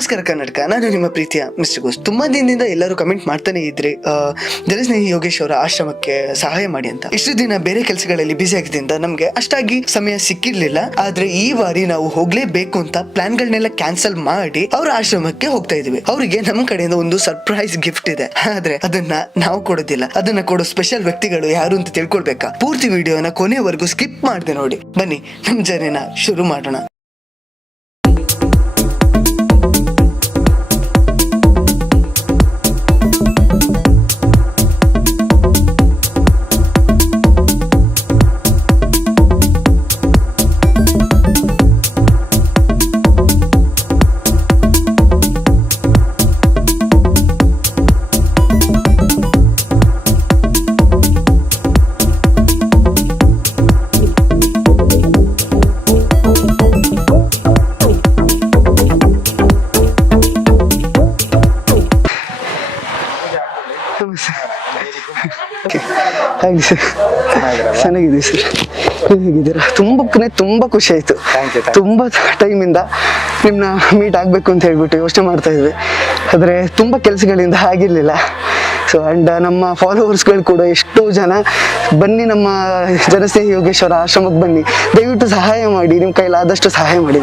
ನಮಸ್ಕಾರ ಕರ್ನಾಟಕ ನಾನು ನಿಮ್ಮ ಪ್ರೀತಿಯ ಮಿಸ್ಟರ್ ಗೋಸ್ ತುಂಬಾ ದಿನದಿಂದ ಎಲ್ಲರೂ ಕಮೆಂಟ್ ಮಾಡ್ತಾನೆ ಇದ್ರಿ ಆ, ಜನಸ್ನೇಹಿ ಯೋಗೇಶ್ ಅವರ ಆಶ್ರಮಕ್ಕೆ ಸಹಾಯ ಮಾಡಿ ಅಂತ. ಇಷ್ಟು ದಿನ ಬೇರೆ ಕೆಲಸಗಳಲ್ಲಿ ಬ್ಯುಸಿ ಆಗಿದ್ದರಿಂದ ನಮಗೆ ಅಷ್ಟಾಗಿ ಸಮಯ ಸಿಕ್ಕಿರ್ಲಿಲ್ಲ. ಆದ್ರೆ ಈ ಬಾರಿ ನಾವು ಹೋಗ್ಲೇಬೇಕು ಅಂತ ಪ್ಲಾನ್ ಗಳನ್ನೆಲ್ಲ ಕ್ಯಾನ್ಸಲ್ ಮಾಡಿ ಅವ್ರ ಆಶ್ರಮಕ್ಕೆ ಹೋಗ್ತಾ ಇದೀವಿ. ಅವರಿಗೆ ನಮ್ಮ ಕಡೆಯಿಂದ ಒಂದು ಸರ್ಪ್ರೈಸ್ ಗಿಫ್ಟ್ ಇದೆ. ಆದ್ರೆ ಅದನ್ನ ನಾವು ಕೊಡೋದಿಲ್ಲ. ಅದನ್ನ ಕೊಡೋ ಸ್ಪೆಷಲ್ ವ್ಯಕ್ತಿಗಳು ಯಾರು ಅಂತ ತಿಳ್ಕೊಳ್ಬೇಕಾ? ಪೂರ್ತಿ ವಿಡಿಯೋನ ಕೊನೆವರೆಗೂ ಸ್ಕಿಪ್ ಮಾಡಿದೆ ನೋಡಿ. ಬನ್ನಿ ನಮ್ ಜರ್ನಿನ ಶುರು ಮಾಡೋಣ. ಹೇಗಿದ್ದೀರಾ ತುಂಬಾ ಖುಷಿ ಆಯ್ತು. ತುಂಬಾ ಟೈಮ್ ಇಂದ ನಿಮ್ನ ಮೀಟ್ ಆಗಬೇಕು ಅಂತ ಹೇಳ್ಬಿಟ್ಟು ಯೋಚನೆ ಮಾಡ್ತಾ ಇದ್ವಿ. ಆದ್ರೆ ತುಂಬಾ ಕೆಲಸಗಳಿಂದ ಆಗಿರಲಿಲ್ಲ. ಸೊ ಆ್ಯಂಡ್ ನಮ್ಮ ಫಾಲೋವರ್ಸ್ಗಳು ಕೂಡ ಎಷ್ಟೋ ಜನ ಬನ್ನಿ ನಮ್ಮ ಜನಸ್ನೇಹಿ ಯೋಗೇಶ್ವರ ಆಶ್ರಮಕ್ಕೆ ಬನ್ನಿ. ದಯವಿಟ್ಟು ಸಹಾಯ ಮಾಡಿ ನಿಮ್ಮ ಕೈಲಾದಷ್ಟು ಸಹಾಯ ಮಾಡಿ.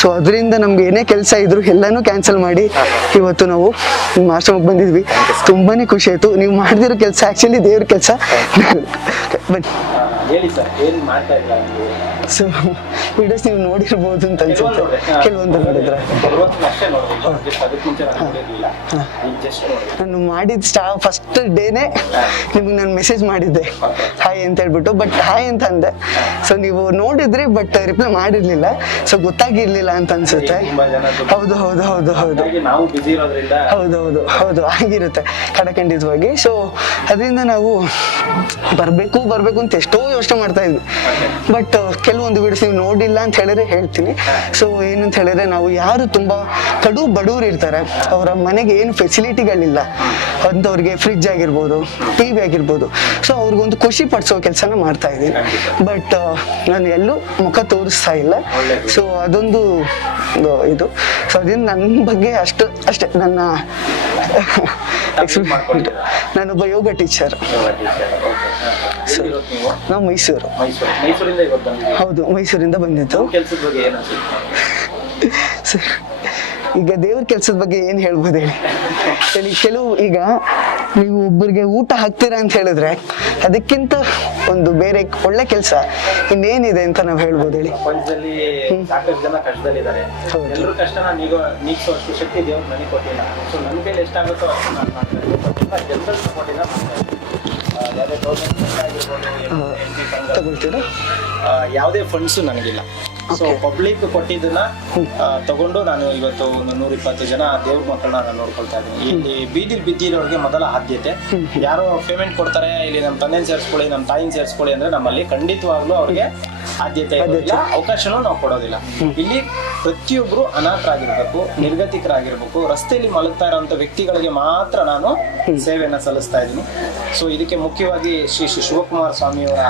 ಸೊ ಅದರಿಂದ ನಮ್ಗೆ ಏನೇ ಕೆಲಸ ಇದ್ರು ಎಲ್ಲನೂ ಕ್ಯಾನ್ಸಲ್ ಮಾಡಿ. ಇವತ್ತು ನಾವು ನಿಮ್ಮ ಆಶ್ರಮಕ್ಕೆ ಬಂದಿದ್ವಿ. ತುಂಬಾನೇ ಖುಷಿ ಆಯ್ತು. ನೀವು ಮಾಡಿದಿರೋ ಕೆಲಸ ಆಕ್ಚುಲಿ ದೇವ್ರ ಕೆಲಸ. ಬನ್ನಿ? ಸೊ ವಿಡಿಯೋಸ್ ನೀವು? ನೋಡಿರ್ಬೋದು ಅಂತ ಅನ್ಸುತ್ತೆ. ಕೆಲವೊಂದು ನೋಡಿದ್ರೆ. ನಾನು ಮಾಡಿದ ಸ್ಟಾ ನಾನು ಫಸ್ಟ್ ಡೇನೇ ನಿಮ್ಗೆ ನಾನು ಮೆಸೇಜ್ ಮಾಡಿದ್ದೆ. ಹಾಯ್ ಅಂತ ಹೇಳ್ಬಿಟ್ಟು ಬಟ್ ಹಾಯ್ ಅಂತ ಅಂದೆ. ಸೊ ನೀವು ನೋಡಿದ್ರಿ ಬಟ್ ರಿಪ್ಲೈ ಮಾಡಿರ್ಲಿಲ್ಲ. ಸೊ ಗೊತ್ತಾಗಿರ್ಲಿಲ್ಲ ಅಂತ ಅನ್ಸುತ್ತೆ. ಹೌದು ಹೌದು ಹೌದು ಹೌದು. ನಾವು ಹೌದು ಹೌದು ಹೌದು, ಆಗಿರುತ್ತೆ ಕಡಕಂಡಿತವಾಗಿ. ಸೊ ಅದರಿಂದ ನಾವು ಬರಬೇಕು ಬರಬೇಕು ಅಂತ ಎಷ್ಟೋ ಯೋಚನೆ ಮಾಡ್ತಾ ಇದ್ವಿ. ಬಟ್ ಕೆಲವೊಂದು ವಿಡಿಯೋಸ್ ನೀವು ನೋಡಿಲ್ಲ ಅಂತ ಹೇಳಿದ್ರೆ ಹೇಳ್ತೀನಿ. ಸೊ ಏನಂತ ಹೇಳಿದ್ರೆ ನಾವು ಯಾರು ತುಂಬಾ ಕಡು ಬಡವರು ಇರ್ತಾರೆ. ಅವರ ಮನೆಗೆ ಏನು ಫೆಸಿಲಿಟಿಗಳಿಲ್ಲ ಅಂಥವ್ರಿಗೆ ಫ್ರಿಜ್ ಆಗಿರ್ಬೋದು ಟಿ ವಿ ಆಗಿರ್ಬೋದು. ಸೊ ಅವ್ರಿಗೊಂದು ಖುಷಿ ಪಡಿಸೋ ಕೆಲಸನ ಮಾಡ್ತಾ ಇದ್ದೀನಿ. ಬಟ್ ನಾನು ಎಲ್ಲೂ ಮುಖ ತೋರಿಸ್ತಾ ಇಲ್ಲ. ಸೊ ಅದೊಂದು ಇದು ಸೊ ಅದರಿಂದ ನನ್ನ ಬಗ್ಗೆ ಅಷ್ಟು ಅಷ್ಟೇ ನನ್ನ? ನಾನೊಬ್ಬ ಯೋಗ ಟೀಚರ್ ನಾವು? ಮೈಸೂರು. ಹೌದು ಮೈಸೂರಿಂದ ಬಂದಿದ್ದು. ಸರ್, ಈಗ ದೇವ್ರ ಕೆಲಸದ ಬಗ್ಗೆ ಏನು ಹೇಳ್ಬೋದು ಹೇಳಿ? ಹೇಳಿ ಕೆಲವು ಈಗ ನೀವು ಒಬ್ಬರಿಗೆ ಊಟ ಹಾಕ್ತೀರಾ ಅಂತ ಹೇಳಿದ್ರೆ ಅದಕ್ಕಿಂತ ಒಂದು ಬೇರೆ ಒಳ್ಳೆ ಕೆಲಸ ಇನ್ನೇನಿದೆ ಅಂತ ನಾವು ಹೇಳ್ಬೋದು ಹೇಳಿ. ಯಾವುದೇ ಗೌರ್ಮೆಂಟ್ ಆಗಿರ್ಬೋದು ತಗೊಳ್ತೀರಾ ಯಾವುದೇ ಫಂಡ್ಸು ನನಗಿಲ್ಲ. ಸೊ. ಪಬ್ಲಿಕ್ ಕೊಟ್ಟಿದ್ದನ್ನ ತಗೊಂಡು ನಾನು ಇವತ್ತು ಒಂದು ನೂರ ಇಪ್ಪತ್ತು ಜನ ದೇವ್ರ ಮಕ್ಕಳನ್ನ ನಾನು ನೋಡ್ಕೊಳ್ತಾ ಇದ್ದೀನಿ. ಇಲ್ಲಿ ಬೀದಿಲ್ ಬಿದ್ದಿರೋರಿಗೆ ಮೊದಲ ಆದ್ಯತೆ. ಯಾರೋ ಪೇಮೆಂಟ್ ಕೊಡ್ತಾರೆ ಇಲ್ಲಿ ನಮ್ಮ ತಂದೆ ಸೇರಿಸ್ಕೊಳ್ಳಿ ನಮ್ಮ ತಾಯಿನ ಸೇರಿಸ್ಕೊಳ್ಳಿ ಅಂದ್ರೆ ನಮ್ಮಲ್ಲಿ ಖಂಡಿತವಾಗ್ಲೂ ಅವ್ರಿಗೆ ಆದ್ಯತೆ ಇರೋದಿಲ್ಲ ಅವಕಾಶನೂ ನಾವು ಕೊಡೋದಿಲ್ಲ. ಇಲ್ಲಿ ಪ್ರತಿಯೊಬ್ರು ಅನಾಥರಾಗಿರ್ಬೇಕು ನಿರ್ಗತಿಕರಾಗಿರ್ಬೇಕು ರಸ್ತೆಯಲ್ಲಿ ಮಲಗ್ತಾ ಇರೋಂಥ ವ್ಯಕ್ತಿಗಳಿಗೆ ಮಾತ್ರ ನಾನು ಸೇವೆಯನ್ನ ಸಲ್ಲಿಸ್ತಾ ಇದ್ದೀನಿ. ಸೊ ಇದಕ್ಕೆ ಮುಖ್ಯವಾಗಿ ಶ್ರೀ ಶ್ರೀ ಶಿವಕುಮಾರ ಸ್ವಾಮಿಯವರ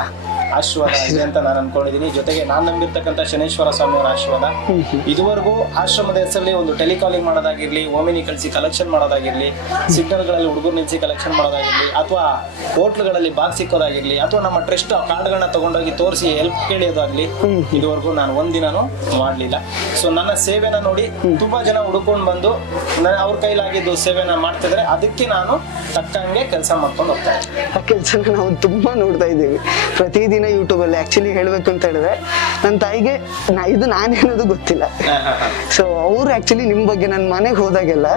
ಆಶೀರ್ವಾದ ಇದೆ ಅಂತ ನಾನು ಅನ್ಕೊಂಡಿದ್ದೀನಿ. ಜೊತೆಗೆ ನಾನು ನಂಬಿರ್ತಕ್ಕಂಥ ಶನೇಶ್ವರ ಸ್ವಾಮಿಯವರ ಆಶೀರ್ವಾದ. ಇದುವರೆಗೂ ಆಶ್ರಮದ ಹೆಸರಲ್ಲಿ ಒಂದು ಟೆಲಿಕಾಲಿಂಗ್ ಮಾಡೋದಾಗಿರ್ಲಿ, ಓಮಿನಿ ಕಳಿಸಿ ಕಲೆಕ್ಷನ್ ಮಾಡೋದಾಗಿರ್ಲಿ, ಸಿಗ್ನಲ್ಗಳಲ್ಲಿ ಹುಡುಗರು ನಿಲ್ಸಿ ಕಲೆಕ್ಷನ್ ಮಾಡೋದಾಗಿರ್ಲಿ, ಅಥವಾ ಹೋಟ್ಲ್ಗಳಲ್ಲಿ ಬಾಗ್ ಸಿಕ್ಕೋದಾಗಿರ್ಲಿ, ಅಥವಾ ನಮ್ಮ ಟ್ರಸ್ಟ್ ಕಾರ್ಡ್ಗಳನ್ನ ತಗೊಂಡೋಗಿ ತೋರಿಸಿ ಹೆಲ್ಪ್ ಕೇಳಿಯೋದಾಗ್ಲಿ, ಇದುವರೆಗೂ ನಾನು ಒಂದಿನೂ ಮಾಡಲಿಲ್ಲ. ಸೊ ನನ್ನ ಸೇವೆನ ನೋಡಿ ತುಂಬಾ ಜನ ಹುಡುಕೊಂಡು ಬಂದು ಅವ್ರ ಕೈಲಾಗಿದ್ದು ಸೇವೆನ ಮಾಡ್ತಿದ್ರೆ. ಅದಕ್ಕೆ ನಾನು ತಕ್ಕಂಗೆ ಕೆಲಸ ಮಾಡ್ಕೊಂಡು ಹೋಗ್ತಾ ಇದ್ದೀನಿ. ಆ ಕೆಲಸ ನಾವು ತುಂಬಾ ನೋಡ್ತಾ ಇದ್ದೀವಿ. ಪ್ರತಿದಿನ ಯೂಟ್ಯೂಬಲ್ಲಿ ಆ್ಯಕ್ಚುಲಿ ಹೇಳಬೇಕು ಅಂತ ಹೇಳಿದ್ರೆ ನನ್ನ ತಾಯಿಗೆ ನಾ ಇದು ನಾನೇನೋದು ಗೊತ್ತಿಲ್ಲ. ಸೊ ಅವ್ರು ಆಕ್ಚುಲಿ ನಿಮ್ಮ ಬಗ್ಗೆ ನನ್ನ ಮನೆಗೆ ಹೋದಾಗೆಲ್ಲ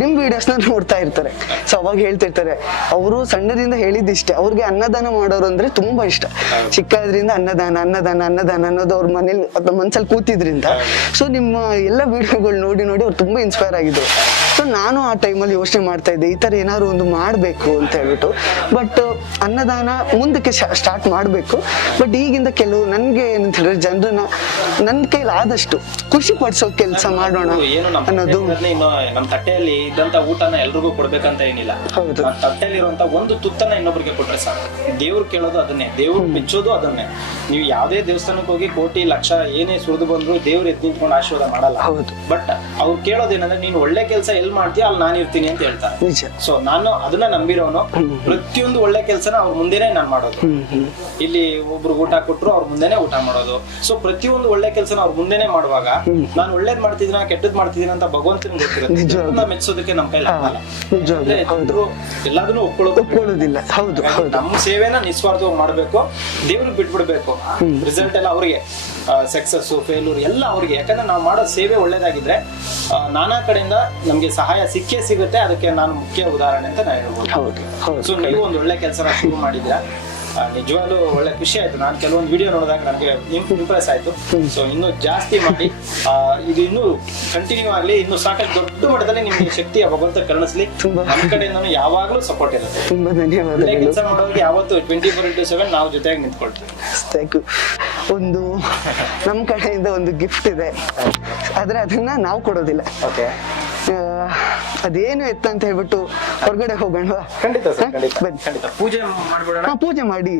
ನಿಮ್ಮ ವಿಡಿಯೋಸ್ನ ನೋಡ್ತಾ ಇರ್ತಾರೆ. ಸೊ ಅವಾಗ ಹೇಳ್ತಿರ್ತಾರೆ, ಅವರು ಸಣ್ಣದಿಂದ ಹೇಳಿದ್ದಿಷ್ಟೇ. ಅವ್ರಿಗೆ ಅನ್ನದಾನ ಮಾಡೋರು ಅಂದ್ರೆ ತುಂಬಾ ಇಷ್ಟ. ಚಿಕ್ಕದ್ರಿಂದ ಅನ್ನದಾನ ಅನ್ನದಾನ ಅನ್ನದಾನ ಅನ್ನೋದು ಅವ್ರ ಮನೇಲಿ ಮನ್ಸಲ್ಲಿ ಕೂತಿದ್ರಿಂದ. ಸೊ ನಿಮ್ಮ ಎಲ್ಲ ವಿಡಿಯೋಗಳು ನೋಡಿ ನೋಡಿ ಅವ್ರು ತುಂಬಾ ಇನ್ಸ್ಪೈರ್ ಆಗಿದ್ರು. ಸೊ ನಾನು ಆ ಟೈಮಲ್ಲಿ ಯೋಚನೆ ಮಾಡ್ತಾ ಇದ್ದೆ ಈ ಥರ ಏನಾದ್ರು ಒಂದು ಮಾಡಬೇಕು ಅಂತ ಹೇಳ್ಬಿಟ್ಟು. ಬಟ್ ಅನ್ನದಾನ ಮುಂದಕ್ಕೆ ಸ್ಟಾರ್ಟ್ ಮಾಡಬೇಕು. ಬಟ್ ಈಗಿಂದ ಕೆಲವು ನನಗೆ ಏನಂತ ಹೇಳಿದ್ರೆ ಜನರನ್ನ ನನ್ನ ಕೈಲಿ ಆದಷ್ಟು ಖುಷಿ ಪಡಿಸೋ ಕೆಲಸ ಮಾಡೋಣ ಅನ್ನೋದು. ನಮ್ಮ ತಟ್ಟೆಯಲ್ಲಿ ಇದ್ದಂತ ಊಟನ ಎಲ್ರಿಗೂ ಕೊಡ್ಬೇಕಂತ ಏನಿಲ್ಲ. ಹೌದು. ನಮ್ಮ ತಟ್ಟೆಯಲ್ಲಿ ಇರುವಂತ ಒಂದು ತುತ್ತನ್ನ ಇನ್ನೊಬ್ರಿಗೆ ಕೊಟ್ರೆ ಸಾಕು. ದೇವ್ರು ಕೇಳೋದು ಅದನ್ನೇ. ದೇವ್ರು ಮೆಚ್ಚೋದು ಅದನ್ನೇ. ನೀವು ಯಾವುದೇ ದೇವಸ್ಥಾನಕ್ಕೆ ಹೋಗಿ ಕೋಟಿ ಲಕ್ಷ ಏನೇ ಸುರಿದು ಬಂದ್ರು ದೇವ್ರು ಎದ್ದು ನಿಂತ್ಕೊಂಡು ಆಶೀರ್ವಾದ ಮಾಡಲ್ಲ. ಹೌದು. ಬಟ್ ಅವ್ರು ಕೇಳೋದೇನಂದ್ರೆ ನೀನು ಒಳ್ಳೆ ಕೆಲಸ ಎಲ್ಲಿ ಮಾಡ್ತೀಯ ಅಲ್ಲಿ ನಾನು ಇರ್ತೀನಿ ಅಂತ ಹೇಳ್ತಾರೆ. ನಿಜ. ಸೊ ನಾನು ಅದನ್ನ ನಂಬಿರೋನು. ಪ್ರತಿಯೊಂದು ಒಳ್ಳೆ ಕೆಲಸನ ಅವ್ರ ಮುಂದೆನೆ ನಾನು ಮಾಡೋದು. ಇಲ್ಲಿ ಒಬ್ರು ಊಟ ಕೊಟ್ರು ಅವ್ರ ಮುಂದೆನೆ ಊಟ ಮಾಡೋದು. ಸೊ ಪ್ರತಿಯೊಂದು ಒಳ್ಳೆ ಕೆಲಸನ ಅವ್ರ ಮುಂದೆನೆ ಮಾಡುವಾಗ ನಾನು ಒಳ್ಳೇದ್ ಮಾಡ್ತಿದ್ದೀನ ಕೆಟ್ಟದ್ ಮಾಡ್ತಿದ್ದೀನಿ ಅಂತ ಭಗವಂತನ ಗೊತ್ತಿರುತ್ತೆ. ಮೆಚ್ಚೋದಕ್ಕೆ ನಮ್ಮ ಕೈಲಿ ಆಗಲ್ಲ. ಎಲ್ರು ಒಪ್ಕೊಳ್ಳೋದಿಲ್ಲ. ಹೌದು ಹೌದು. ನಮ್ಮ ಸೇವೆನ ನಿಸ್ವಾರ್ಥವಾಗಿ ಮಾಡ್ಬೇಕು. ದೇವ್ರಿಗೆ ಬಿಟ್ಬಿಡ್ಬೇಕು. ರಿಸಲ್ಟ್ ಎಲ್ಲ ಅವ್ರಿಗೆ. ಸಕ್ಸಸ್ ಫೇಲ್ಯೂರ್ ಎಲ್ಲ ಅವ್ರಿಗೆ. ಯಾಕಂದ್ರೆ ನಾವು ಮಾಡೋ ಸೇವೆ ಒಳ್ಳೇದಾಗಿದ್ರೆ ನಾನಾ ಕಡೆಯಿಂದ ನಮ್ಗೆ ಸಹಾಯ ಸಿಕ್ಕೇ ಸಿಗುತ್ತೆ. ಅದಕ್ಕೆ ನಾನು ಮುಖ್ಯ ಉದಾಹರಣೆ ಅಂತ ನಾನು ಹೇಳ್ಬೋದು. ಸೊ ನೀವು ಒಂದು ಒಳ್ಳೆ ಕೆಲಸ ಶುರು ಮಾಡಿದ್ರ ನಿಜವಾಗ್ಲೂ ಒಳ್ಳೆ ಖುಷಿ ಆಯ್ತು. ನಾನು ಕೆಲವೊಂದು ವಿಡಿಯೋ ನೋಡಿದಾಗ ನನಗೆ ಇಂಪ್ರೆಸ್ ಆಯ್ತು. ಸೊ ಇನ್ನು ಜಾಸ್ತಿ ಮಾಡಿ ಆ, ಇದು ಇನ್ನೂ ಕಂಟಿನ್ಯೂ ಆಗಲಿ ಇನ್ನು ಸಾಕಷ್ಟು ದೊಡ್ಡ ಮಟ್ಟದಲ್ಲಿ ನಿಮ್ಗೆ ಶಕ್ತಿ ಆ ಭಗವಂತ ಕರುಣಿಸ್ಲಿ. ತುಂಬಾ. ನಮ್ಮ ಕಡೆಯಿಂದ ಯಾವಾಗಲೂ ಸಪೋರ್ಟ್ ಇರುತ್ತೆ. ತುಂಬಾ ಒಳ್ಳೆ ಧನ್ಯವಾದಗಳು ಕೆಲಸ ಮಾಡೋರಿಗೆ ಯಾವತ್ತು ಟ್ವೆಂಟಿ ಫೋರ್ ಇಂಟು ಸೆವೆನ್ ನಾವು ಜೊತೆಯಾಗಿ ನಿಂತ್ಕೊಳ್ತೀವಿ. ಥ್ಯಾಂಕ್ ಯು ಒಂದು ನಮ್ಮ ಕಡೆಯಿಂದ ಒಂದು ಗಿಫ್ಟ್ ಇದೆ. ಆದರೆ ಅದನ್ನ ನಾವು ಕೊಡೋದಿಲ್ಲ. ಓಕೆ ಅದೇನು ಎತ್ತಂತ ಹೇಳ್ಬಿಟ್ಟು ಹೊರಗಡೆ ಹೋಗೋಣ ಖಂಡಿತ ಸರ್ ಖಂಡಿತ ಬನ್ನಿ. ಖಂಡಿತ. ಪೂಜೆ ಮಾಡ್ಬಿಡೋಣ? ಹಾ ಪೂಜೆ ಮಾಡಿ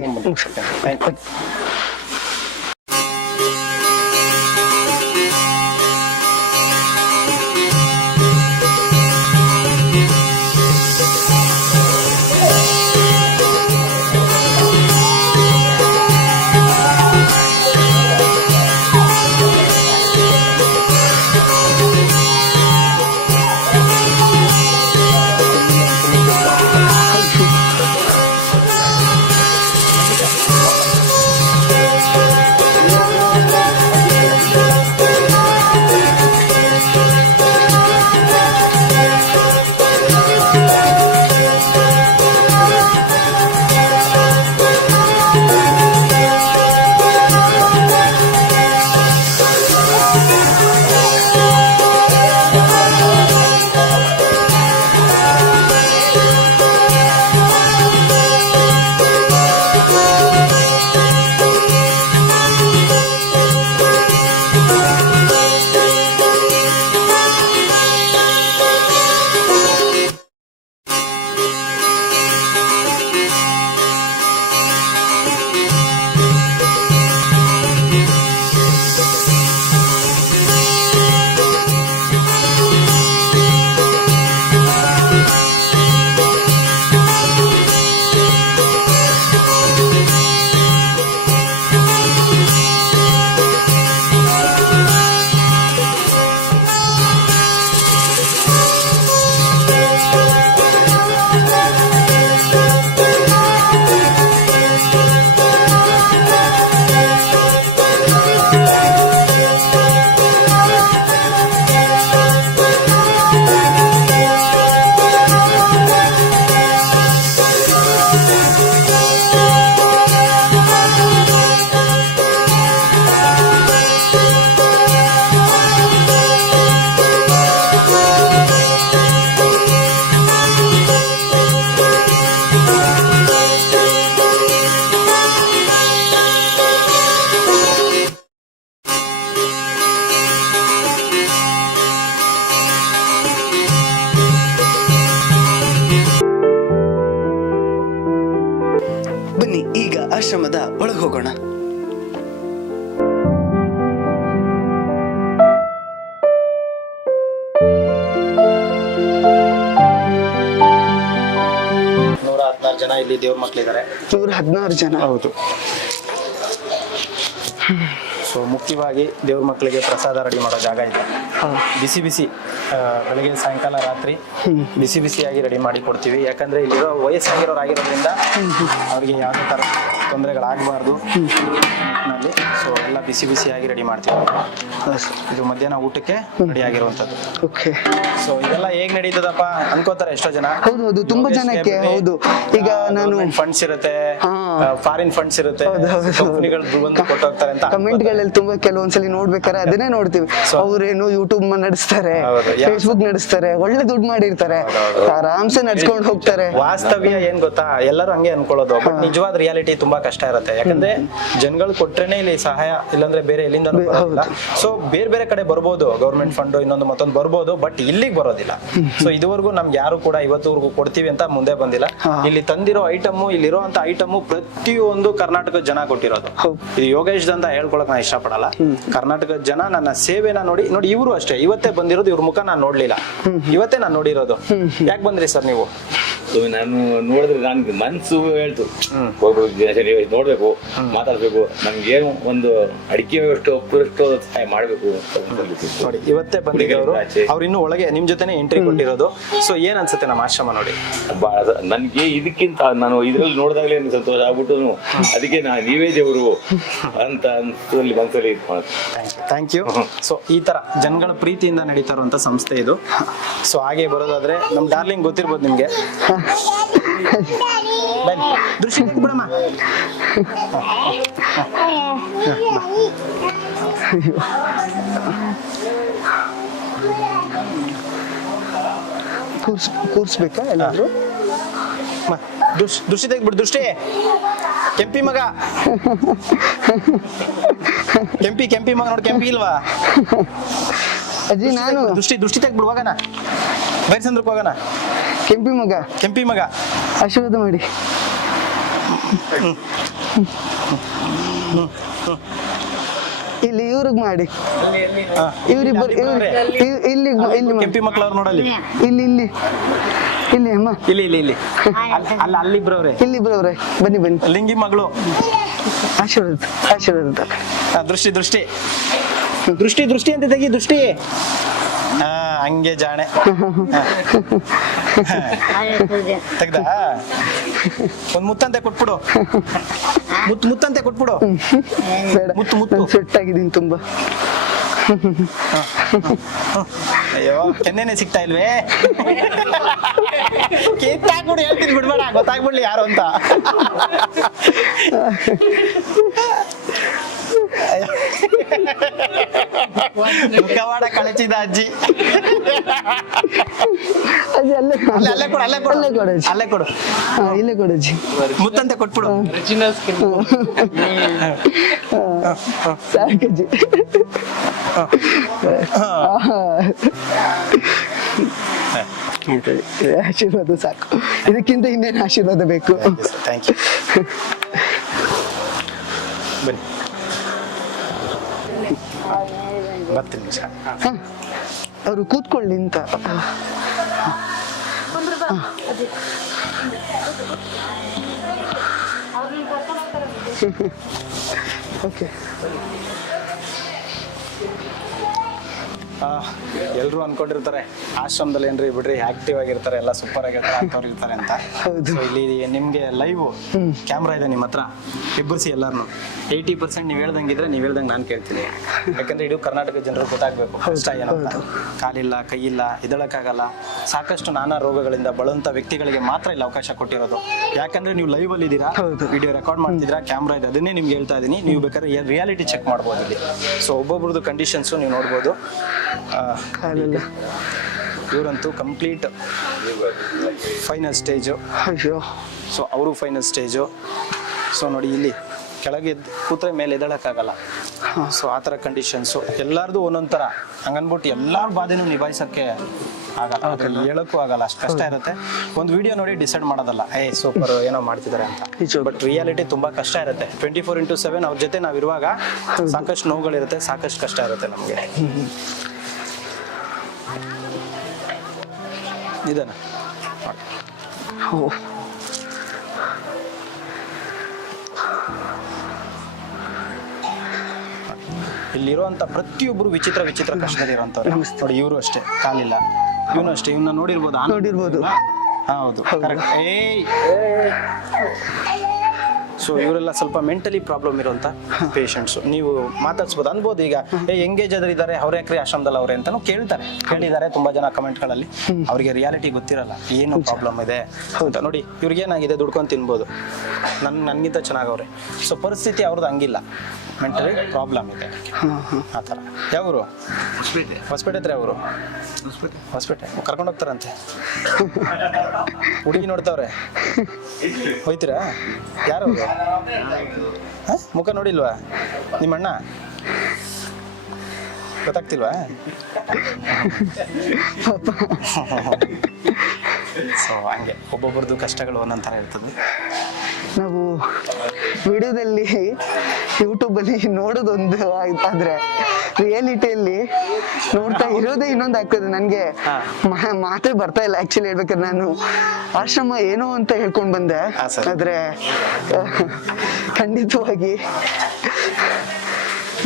ಆಶ್ರಮದ ಒಳಗೆ ಹೋಗೋಣ. ನೂರ ಹದಿನಾರು ಜನ ಇಲ್ಲಿ ದೇವ್ರ ಮಕ್ಕಳಿದ್ದಾರೆ ನೂರ ಹದಿನಾರು ಜನ. ಹೌದು. ಸೊ ಮುಖ್ಯವಾಗಿ ದೇವ್ರ ಮಕ್ಕಳಿಗೆ ಪ್ರಸಾದ ರೆಡಿ ಮಾಡೋ ಜಾಗ ಇದೆ. ಬಿಸಿ ಬಿಸಿ ಬೆಳಗ್ಗೆ ಸಾಯಂಕಾಲ ರಾತ್ರಿ ಬಿಸಿ ಬಿಸಿಯಾಗಿ ರೆಡಿ ಮಾಡಿ ಕೊಡ್ತೀವಿ. ಯಾಕಂದ್ರೆ ಇಲ್ಲಿರೋ ವಯಸ್ಸಾಗಿರೋರಾಗಿರೋದ್ರಿಂದ ಅವ್ರಿಗೆ ಯಾವುದೇ ತರ ತೊಂದರೆಗಳಾಗಬಾರ್ದು. ಸೊ ಎಲ್ಲ ಬಿಸಿ ಬಿಸಿಯಾಗಿ ರೆಡಿ ಮಾಡ್ತೀವಿ. ಇದು ಮಧ್ಯಾಹ್ನ ಊಟಕ್ಕೆ ರೆಡಿ ಆಗಿರುವಂತದ್ದು ಓಕೆ ಸೊ ಇದೆಲ್ಲ ಹೇಗ್ ನಡೀತದಪ್ಪ ಅನ್ಕೋತಾರೆ ಎಷ್ಟೋ ಜನ. ಹೌದು ಹೌದು. ತುಂಬಾ ಜನಕ್ಕೆ ಹೌದು. ಈಗ ನಾನು ಫಂಡ್ಸ್ ಇರುತ್ತೆ ಫಾರಿನ್ ಫಂಡ್ಸ್ ಇರುತ್ತೆ. ಕಂಪನಿಗಳು ಬಂದು ಕೊಟ್ಟೋಗ್ತಾರೆ ಅಂತ ಕಮೆಂಟ್ಗಳಲ್ಲಿ ತುಂಬಾ ಕೆಲವೊಂದ್ಸಲಿ ನೋಡ್ಬೇಕಾರೆ ಅದನ್ನೇ ನೋಡ್ತೀವಿ. ಅವ್ರೇನು ಯೂಟ್ಯೂಬ್ ನಡೆಸ್ತಾರೆ ಫೇಸ್ಬುಕ್ ನಡೆಸ್ತಾರೆ ಒಳ್ಳೆ ದುಡ್ಡು ಮಾಡಿರ್ತಾರೆ. ಆರಾಮ್ಸೆ ನಡ್ಸ್ಕೊಂಡು ಹೋಗ್ತಾರೆ. ವಾಸ್ತವ್ಯ ಏನ್ ಗೊತ್ತಾ? ಎಲ್ಲರೂ ಹಂಗೆ ಅನ್ಕೊಳ್ಳೋದು. ಬಟ್ ನಿಜವಾದ ರಿಯಾಲಿಟಿ ತುಂಬಾ ಕಷ್ಟ ಇರುತ್ತೆ. ಯಾಕಂದ್ರೆ ಜನಗಳು ಕೊಟ್ರೇನೆ ಇಲ್ಲಿ ಸಹಾಯ ಇಲ್ಲಾಂದ್ರೆ ಬೇರೆ ಎಲ್ಲಿಂದ ಸೊ ಬೇರೆ ಬೇರೆ ಕಡೆ ಬರ್ಬೋದು ಗೌರ್ಮೆಂಟ್ ಫಂಡ್ ಇನ್ನೊಂದು ಮತ್ತೊಂದು ಬರ್ಬೋದು ಬಟ್ ಇಲ್ಲಿಗೆ ಬರೋದಿಲ್ಲ. ಸೊ ಇದುವರೆಗೂ ನಮ್ಗೆ ಯಾರು ಕೂಡ ಇವತ್ತುವರೆಗೂ ಕೊಡ್ತೀವಿ ಅಂತ ಮುಂದೆ ಬಂದಿಲ್ಲ. ಇಲ್ಲಿ ತಂದಿರೋ ಐಟಮ್ ಇಲ್ಲಿರೋ ಅಂತ ಐಟಮ್ ಪ್ರತಿಯೊಂದು ಕರ್ನಾಟಕದ ಜನ ಕೊಟ್ಟಿರೋದು. ಇದು ಯೋಗೇಶ್ ಅಂತ ಹೇಳ್ಕೊಳಕ್ ನಾನು ಇಷ್ಟಪಡಲ್ಲ. ಕರ್ನಾಟಕದ ಜನ ನನ್ನ ಸೇವೆನ ನೋಡಿ ನೋಡಿ ಇವರು ಅಷ್ಟೇ. ಇವತ್ತೇ ಬಂದಿರೋದು ಇವ್ರ ಮುಖ ನಾನು ನೋಡ್ಲಿಲ್ಲ. ಇವತ್ತೇ ನಾನು ನೋಡಿರೋದು. ಯಾಕೆ ಬಂದ್ರಿ ಸರ್ ನೀವು? ನಾನು ನೋಡಿದ್ರೆ ನನ್ಗೆ ಮನ್ಸು ಹೇಳ್ತು. ಒಬ್ರು ನೋಡ್ಬೇಕು ಮಾತಾಡ್ಬೇಕು ನಮ್ಗೆ ಏನು ಒಂದು ಅಡಿಕೆ ಎಷ್ಟು ಒಪ್ಪಷ್ಟು ಸಹಾಯ ಮಾಡ್ಬೇಕು ಅಂತ ನೋಡಿ ಇವತ್ತೇ ಬಂದಿದ್ದವರು. ಅವ್ರು ಇನ್ನು ಒಳಗೆ ನಿಮ್ ಜೊತೆನೆ ಎಂಟ್ರಿ ಕೊಟ್ಟಿರೋದು. ಸೊ ಏನ್ ಅನ್ಸುತ್ತೆ ನಮ್ಮ ಆಶ್ರಮ ನೋಡಿ? ಬಹಳ ನನ್ಗೆ ಇದಕ್ಕಿಂತ ನಾನು ಇದ್ರಲ್ಲಿ ನೋಡಿದಾಗಲೇ ಸಂತೋಷ ಆಗ್ಬಿಟ್ಟು ಅದಕ್ಕೆ ನಾ ನೀವೇ ದೇವರು ಅಂತ ಅನ್ಸಲ್ಲಿ ಮನಸ್ಸಲ್ಲಿ ಇದು. ಥ್ಯಾಂಕ್ ಯು ಸೊ ಈ ತರ ಜನಗಳ ಪ್ರೀತಿಯಿಂದ ನಡೀತಾ ಇರುವಂತ ಸಂಸ್ಥೆ ಇದು. ಸೊ ಹಾಗೆ ಬರೋದಾದ್ರೆ ನಮ್ ಡಾರ್ಲಿಂಗ್ ಗೊತ್ತಿರ್ಬೋದು ನಿಮ್ಗೆ. ಬನ್ನಿ ದೃಷ್ಟಿ ಬಿಡಮ್ಮ ಕೂರ್ಸ್ ಕೂರ್ಸ್ಬೇಕಾ ಎಲ್ಲಾದ್ರೂ? ದೃಷ್ಟಿ ತೆಗ್ಬಿಡು ದೃಷ್ಟಿ. ಕೆಂಪಿ ಮಗ. ಕೆಂಪಿ ಕೆಂಪಿ ಮಗ ನೋಡಿ ಕೆಂಪಿ ಇಲ್ವಾ? ಅಜ್ಜಿ ನಾನು ದೃಷ್ಟಿ ದೃಷ್ಟಿ ತೆಗ್ಬಿಡು ಹೋಗೋಣ. ಬೈರ್ಸಂದ್ರಕ್ಕೆ ಹೋಗೋಣ. ಕೆಂಪಿ ಮಗ. ಕೆಂಪಿ ಮಗ. ಆಶೀರ್ವಾದ ಮಾಡಿ. ಇಲ್ಲಿ ಇವ್ರಿಗೆ ಮಾಡಿ. ಇವ್ರಿಬ್ಬರು ಇವ್- ಇಲ್ಲಿ. ಕೆಂಪಿ ಮಕ್ಳವ್ರು ನೋಡಲ್ಲಿ. ಇಲ್ಲಿ. ಇಲ್ಲಿ ಇಲ್ಲಿ. ಅಮ್ಮ. ಇಲ್ಲಿ ಇಲ್ಲಿ ಇಲ್ಲಿ. ಅಲ್ಲ ಅಲ್ಲಿ ಅಲ್ಲಿಬ್ರವ್ರೆ. ಇಲ್ಲಿ ಬನ್ನಿ ಬನ್ನಿ. ಲಿಂಗಿ ಮಗಳು. ಆಶೀರ್ವಾದ ಆಶೀರ್ವಾದ ಆ, ದೃಷ್ಟಿ ದೃಷ್ಟಿ. ದೃಷ್ಟಿ ದೃಷ್ಟಿ ಅಂತ ತೆಗಿ ದೃಷ್ಟಿ. ಹಾ ಹಂಗೆ ಜಾಣೆ. ತೆಗ್ದ? ಒಂದ್ ಮುತ್ತಂತೆ ಕೊಟ್ಬಿಡು. ಮುತ್ ಮುತ್ತಂತೆ ಕೊಟ್ಬಿಡು. ಬೇಡ. ಮುತ್ತು, ಮುತ್ತು. ನಾನು ಸೆಟ್ ಆಗಿದ್ದೀನಿ ತುಂಬಾ ಅಯ್ಯೋ ಕೆನ್ನೆನೆ ಸಿಗ್ತಾ ಇಲ್ವೇ? ಕಿತ್ತಾಕ್ಬಿಡು ಹೇಳ್ತೀನಿ ಬಿಡ್ಬೇಡ. ಗೊತ್ತಾಗ್ಬಿಡ್ಲಿ ಯಾರು ಅಂತ. ಮುಖವಾಡ ಕಳಚಿದ ಅಜ್ಜಿ. ಅಜ್ಜಿ ಅಲ್ಲೇ ಕೊಡು. ಅಲ್ಲೇ ಕೊಡು ಅಲ್ಲೇ ಕೊಡು. ಅಲ್ಲೇ ಕೊಡು ಅಜ್ಜಿ. ಅಲ್ಲೇ ಕೊಡು. ಹಾ ಇಲ್ಲೇ ಕೊಡು ಅಜ್ಜಿ. ಮುತ್ತಂತೆ ಕೊಟ್ಬಿಡು. ಸಾಕಜ್ಜಿ ಆಶೀರ್ವಾದ ಸಾಕು. ಇದಕ್ಕಿಂತ ಇನ್ನೇನು ಆಶೀರ್ವಾದ ಬೇಕು? ಥ್ಯಾಂಕ್ ಯು ಬರ್ತೀನಿ ನಿಮಿಷ ಅವರು ಕೂತ್ಕೊಳ್ಳಿ ಅಂತ. ಓಕೆ ಎಲ್ಲರೂ ಅನ್ಕೊಂಡಿರ್ತಾರೆ. ಆಶ್ರಮದಲ್ಲಿ ಏನ್ರಿ ಬಿಡ್ರಿ ಆಕ್ಟಿವ್ ಆಗಿರ್ತಾರೆ ಎಲ್ಲ ಸೂಪರ್ ಆಗಿರ್ತಾರೆ ಇರ್ತಾರೆ ಅಂತ. ಹೌದು. So, ಇಲ್ಲಿ ನಿಮ್ಗೆ ಲೈವ್ ಕ್ಯಾಮ್ರಾ ಇದೆ ನಿಮ್ಮ ಹತ್ರ. ಇಬ್ಬರಿಸಿ ಎಲ್ಲಾರ್ನು. ಏಯ್ಟಿ ಪರ್ಸೆಂಟ್ ನೀವು ಹೇಳ್ದಂಗಿದ್ರೆ ನೀವು ಹೇಳ್ದಂಗೆ ನಾನು ಕೇಳ್ತೀನಿ. ಯಾಕಂದ್ರೆ ಇಡೀ ಕರ್ನಾಟಕ ಜನರು ಗೊತ್ತಾಗ್ಬೇಕು ಕಷ್ಟ ಏನು ಅಂತ ಕಾಲಿಲ್ಲ ಕೈಯಿಲ್ಲ ಎದಳಕ್ಕಾಗಲ್ಲ ಸಾಕಷ್ಟು ನಾನಾ ರೋಗಗಳಿಂದ ಬಳಂತ ವ್ಯಕ್ತಿಗಳಿಗೆ ಮಾತ್ರ ಇಲ್ಲಿ ಅವಕಾಶ ಕೊಟ್ಟಿರೋದು. ಯಾಕಂದ್ರೆ ನೀವು ಲೈವ್ ಅಲ್ಲಿ ಇದ್ದೀರಾ ವಿಡಿಯೋ ರೆಕಾರ್ಡ್ ಮಾಡ್ತಿದ್ದೀರಾ ಕ್ಯಾಮ್ರಾ ಇದೆ ಅದನ್ನೇ ನಿಮ್ಗೆ ಹೇಳ್ತಾ ಇದೀನಿ. ನೀವು ಬೇಕಾದ್ರೆ ರಿಯಾಲಿಟಿ ಚೆಕ್ ಮಾಡ್ಬೋದು ಇಲ್ಲಿ. ಸೊ ಒಬ್ಬೊಬ್ರದ್ದು ಕಂಡೀಷನ್ಸು ನೀವು ನೋಡ್ಬೋದು. ಇವರಂತೂ ಕಂಪ್ಲೀಟ್ ಫೈನಲ್ ಸ್ಟೇಜು. ಅಯ್ಯೋ. ಸೊ ಅವರು ಫೈನಲ್ ಸ್ಟೇಜು. ಸೊ ನೋಡಿ ಇಲ್ಲಿ ಕೆಳಗೆ ಎದ್ದು ಕೂತ್ರೆ ಮೇಲೆ ಎದಳಕ್ಕಾಗಲ್ಲ ಸೊ ಆ ಥರ ಕಂಡೀಷನ್ಸು ಎಲ್ಲಾರ್ದು ಒಂದೊಂದು ಥರ. ಹಂಗನ್ಬಿಟ್ಟು ಎಲ್ಲರೂ ಬಾಧೆನೂ ನಿಭಾಯಿಸೋಕ್ಕೆ ಆಗಲ್ಲ. ಹೇಳೋಕ್ಕೂ ಹೇಳಕ್ಕೂ ಆಗಲ್ಲ. ಅಷ್ಟು ಕಷ್ಟ ಇರುತ್ತೆ. ಒಂದು ವಿಡಿಯೋ ನೋಡಿ ಡಿಸೈಡ್ ಮಾಡೋದಲ್ಲ. ಏ ಸೂಪರ್ ಏನೋ ಮಾಡ್ತಿದ್ದಾರೆ ಅಂತ. ಬಟ್ ರಿಯಾಲಿಟಿ ತುಂಬಾ ಕಷ್ಟ ಇರುತ್ತೆ. ಟ್ವೆಂಟಿ ಫೋರ್ ಇಂಟು ಸೆವೆನ್ ಅವ್ರ ಜೊತೆ ನಾವು ಇರುವಾಗ ಸಾಕಷ್ಟು ನೋವುಗಳಿರುತ್ತೆ ಸಾಕಷ್ಟು ಕಷ್ಟ ಇರುತ್ತೆ ನಮಗೆ. ನಿಧಾನ. ಇಲ್ಲಿರುವಂತ ಪ್ರತಿಯೊಬ್ಬರು ವಿಚಿತ್ರ ವಿಚಿತ್ರ ಕಷ್ಟದಲ್ಲಿ ಇರುವಂತವ್ರು. ನಮಸ್ತೆ. ನೋಡಿ ಇವರು ಅಷ್ಟೇ ಕಾಲಿಲ್ಲ. ಇವನು ಅಷ್ಟೇ ಇವನ್ನ ನೋಡಿರ್ಬೋದು ನೋಡಿರ್ಬೋದು. ಹೌದು ಕರೆಕ್ಟ್. ಏಯ್! ಸೊ ಇವರೆಲ್ಲ ಸ್ವಲ್ಪ ಮೆಂಟಲಿ ಪ್ರಾಬ್ಲಮ್ ಇರುವಂತ ಪೇಷಂಟ್ಸ್ ನೀವು ಮಾತಾಡ್ಸ್ಬೋದು. ಅನ್ಬೋದು ಈಗ ಏ ಎಂಗೇಜ್ ಆದ್ರೆ ಇದ್ದಾರೆ ಅವ್ರ ಯಾಕ್ರಿ ಆಶ್ರಮದಲ್ಲಿ ಅವ್ರೆ? ಅಂತಾನು ಕೇಳ್ತಾರೆ. ಕೇಳಿದ್ದಾರೆ ತುಂಬಾ ಜನ ಕಮೆಂಟ್ಗಳಲ್ಲಿ ಅವರಿಗೆ ರಿಯಾಲಿಟಿ ಗೊತ್ತಿರಲ್ಲ ಏನು ಪ್ರಾಬ್ಲಮ್ ಇದೆ ಅಂತ. ನೋಡಿ ಇವ್ರಿಗೆ ಏನಾಗಿದೆ ದುಡ್ಕೊಂಡು ತಿನ್ಬೋದು. ನನ್ ನನ್ಗಿಂತ ಚೆನ್ನಾಗವ್ರೆ. ಸೊ ಪರಿಸ್ಥಿತಿ ಅವ್ರದ್ದು ಹಂಗಿಲ್ಲ. ಮೆಂಟಲಿ ಪ್ರಾಬ್ಲಮ್ ಇದೆ. ಆ ಥರ. ಯಾವರು? ಹೊಸಪೇಟೆ. ಹತ್ರ ಅವರು ಹೊಸಪೇಟೆ. ಕರ್ಕೊಂಡು ಹೋಗ್ತಾರಂತೆ. ಹುಡುಗಿ ನೋಡ್ತಾವ್ರೆ? ಹೋಯ್ತೀರಾ? ಯಾರು? ಮುಖ ನೋಡಿಲ್ವಾ? ನಿಮ್ಮ ಅಣ್ಣ? ಗೊತ್ತಾಗ್ತಿಲ್ವಾ? ಸೊ ಹಂಗೆ ಒಬ್ಬೊಬ್ರದ್ದು ಕಷ್ಟಗಳು ಒಂದೊಂದು ಥರ ಇರ್ತದೆ. ನಾವು ವಿಡಿಯೋದಲ್ಲಿ ಯೂಟ್ಯೂಬಲ್ಲಿ ನೋಡೋದೊಂದು ಆದರೆ ರಿಯಾಲಿಟಿಯಲ್ಲಿ ನೋಡ್ತಾ ಇರೋದೇ ಇನ್ನೊಂದು ಆಗ್ತದೆ. ನನಗೆ. ಮಾತೇ ಬರ್ತಾ ಇಲ್ಲ ಆಕ್ಚುಲಿ ಹೇಳ್ಬೇಕಾದ್ರೆ ನಾನು ಆಶ್ರಮ ಏನೋ ಅಂತ ಹೇಳ್ಕೊಂಡು ಬಂದೆ. ಆದ್ರೆ ಖಂಡಿತವಾಗಿ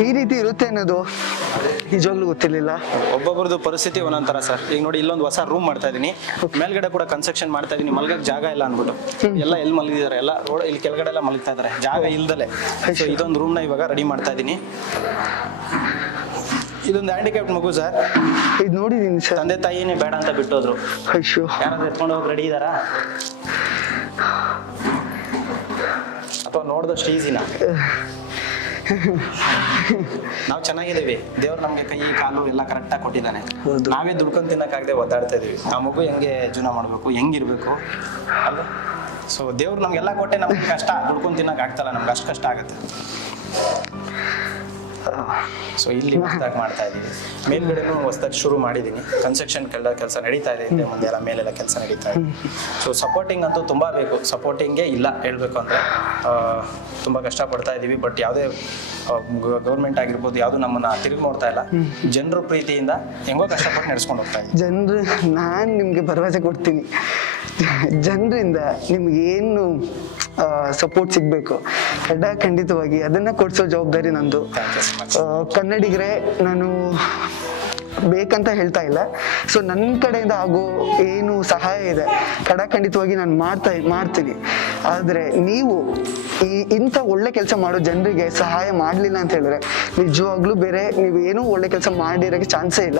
ಈ ರೀತಿ ಇರುತ್ತೆ ಅನ್ನೋದು ನಿಜವಾಗ್ಲೂ ಗೊತ್ತಿರ್ಲಿಲ್ಲ. ಒಬ್ಬೊಬ್ರದ್ದು ಪರಿಸ್ಥಿತಿ ಒಂದೊಂದರ ಸರ್. ಈಗ ನೋಡಿ ಇಲ್ಲೊಂದು ಹೊಸ ರೂಮ್ ಮಾಡ್ತಾ ಇದೀನಿ. ಮೇಲ್ಗಡೆ ಕೂಡ ಕನ್ಸ್ಟ್ರಕ್ಷನ್ ಮಾಡ್ತಾ ಇದೀನಿ. ಮಲ್ಗಕ್ ಜಾಗ ಇಲ್ಲ ಅನ್ಬಿಟ್ಟು ಎಲ್ಲ ಎಲ್ಲಿ ಮಲಗಿದ್ದಾರೆ ಎಲ್ಲ ರೋಡ್ ಇಲ್ಲಿ ಕೆಳಗಡೆ ಎಲ್ಲ ಮಲಗ್ತಾ ಇದಾರೆ. ಜಾಗ ಇಲ್ದಲೆ. ಸೊ ಇದೊಂದು ರೂಮ್ನ ಇವಾಗ ರೆಡಿ ಮಾಡ್ತಾ ಇದೀನಿ. ಇದೊಂದು ಹ್ಯಾಂಡಿಕ್ಯಾಪ್ಟ್ ಮಗು ಸರ್. ಇದು ನೋಡಿದೀನಿ ಸರ್. ತಂದೆ ತಾಯಿನೇ ಬೇಡ ಅಂತ ಬಿಟ್ಟೋದ್ರು. ಅಯ್ಯೋ. ಯಾರಾದ್ರೂ ಎತ್ಕೊಂಡು ಹೋಗಿ ರೆಡಿ ಇದಾರಾ? ಅಥವಾ ನೋಡಿದಷ್ಟು ಈಸಿನ ನಾವು ಚೆನ್ನಾಗಿದ್ದೀವಿ. ದೇವ್ರು ನಮ್ಗೆ ಕೈ ಕಾಲು ಎಲ್ಲ ಕರೆಕ್ಟಾಗಿ ಕೊಟ್ಟಿದ್ದಾನೆ. ನಾವೇ ದುಡ್ಕೊಂಡ್ ತಿನ್ನಕ್ಕಾಗದೆ ಒದ್ದಾಡ್ತಾ ಇದೀವಿ. ಆ ಮಗು ಹೆಂಗೆ ಜೀವನ ಮಾಡ್ಬೇಕು ಹೆಂಗಿರ್ಬೇಕು? ಅಲ್ವಾ? ಸೊ ದೇವ್ರು ನಮ್ಗೆಲ್ಲ ಕೊಟ್ಟೆ ನಮ್ಗೆ ಕಷ್ಟ. ದುಡ್ಕೊಂಡ್ ತಿನ್ನಕ್ ಆಗ್ತಲ್ಲ ನಮ್ಗೆ ಅಷ್ಟು ಕಷ್ಟ ಆಗುತ್ತೆ. ಸೊ ಇಲ್ಲಿ ಹೊಸ್ದಾಗಿ ಮಾಡ್ತಾ ಇದ್ದೀವಿ ಮೇಲ್ಗಡೆನೂ ಹೊಸ್ದಾಗಿ ಶುರು ಮಾಡಿದ್ದೀನಿ. ಕನ್ಸ್ಟ್ರಕ್ಷನ್ ಕೆಲ, ಕೆಲಸ ನಡೀತಾ ಇದೆ. ಹಿಂದೆ ಮುಂದೆ ಎಲ್ಲ ಮೇಲೆಲ್ಲ ಕೆಲಸ ನಡೀತಾ ಇದೆ. ಸೊ ಸಪೋರ್ಟಿಂಗ್ ಅಂತೂ ತುಂಬ ಬೇಕು. ಸಪೋರ್ಟಿಂಗೇ ಇಲ್ಲ ಹೇಳಬೇಕು ಅಂದರೆ ತುಂಬ ಕಷ್ಟಪಡ್ತಾ ಇದ್ದೀವಿ ಬಟ್ ಯಾವುದೇ ಗೌರ್ಮೆಂಟ್ ಆಗಿರ್ಬೋದು, ಯಾವುದು ನಮ್ಮನ್ನ ತಿರುಗಿ ನೋಡ್ತಾ ಇಲ್ಲ. ಜನರ ಪ್ರೀತಿಯಿಂದ ಹೆಂಗೋ ಕಷ್ಟಪಟ್ಟು ನಡೆಸ್ಕೊಂಡು ಹೋಗ್ತಾ ಇದ್ದೀವಿ. ಜನರು, ನಾನು ನಿಮಗೆ ಭರವಸೆ ಕೊಡ್ತೀನಿ. ಜನರಿಂದ ನಿಮ್ಗೆ ಏನು ಸಪೋರ್ಟ್ ಸಿಗಬೇಕು. ಎಡ ಖಂಡಿತವಾಗಿ ಅದನ್ನ ಕೊಡಿಸೋ ಜವಾಬ್ದಾರಿ ನಂದು. ಕನ್ನಡಿಗರೇ ನಾನು ಬೇಕಂತ ಹೇಳ್ತಾ ಇಲ್ಲ. ಸೊ ನನ್ನ ಕಡೆಯಿಂದ ಆಗೋ ಏನು ಸಹಾಯ ಇದೆ ಕಡಾಖಂಡಿತವಾಗಿ ನಾನು ಮಾಡ್ತಾ ಮಾಡ್ತೀನಿ. ಆದರೆ ನೀವು ಈ ಇಂಥ ಒಳ್ಳೆ ಕೆಲಸ ಮಾಡೋ ಜನರಿಗೆ ಸಹಾಯ ಮಾಡಲಿಲ್ಲ ಅಂತ ಹೇಳಿದ್ರೆ, ನಿಜವಾಗ್ಲೂ ಬೇರೆ ನೀವು ಏನೂ ಒಳ್ಳೆ ಕೆಲಸ ಮಾಡಿರೋಕ್ಕೆ ಚಾನ್ಸೇ ಇಲ್ಲ.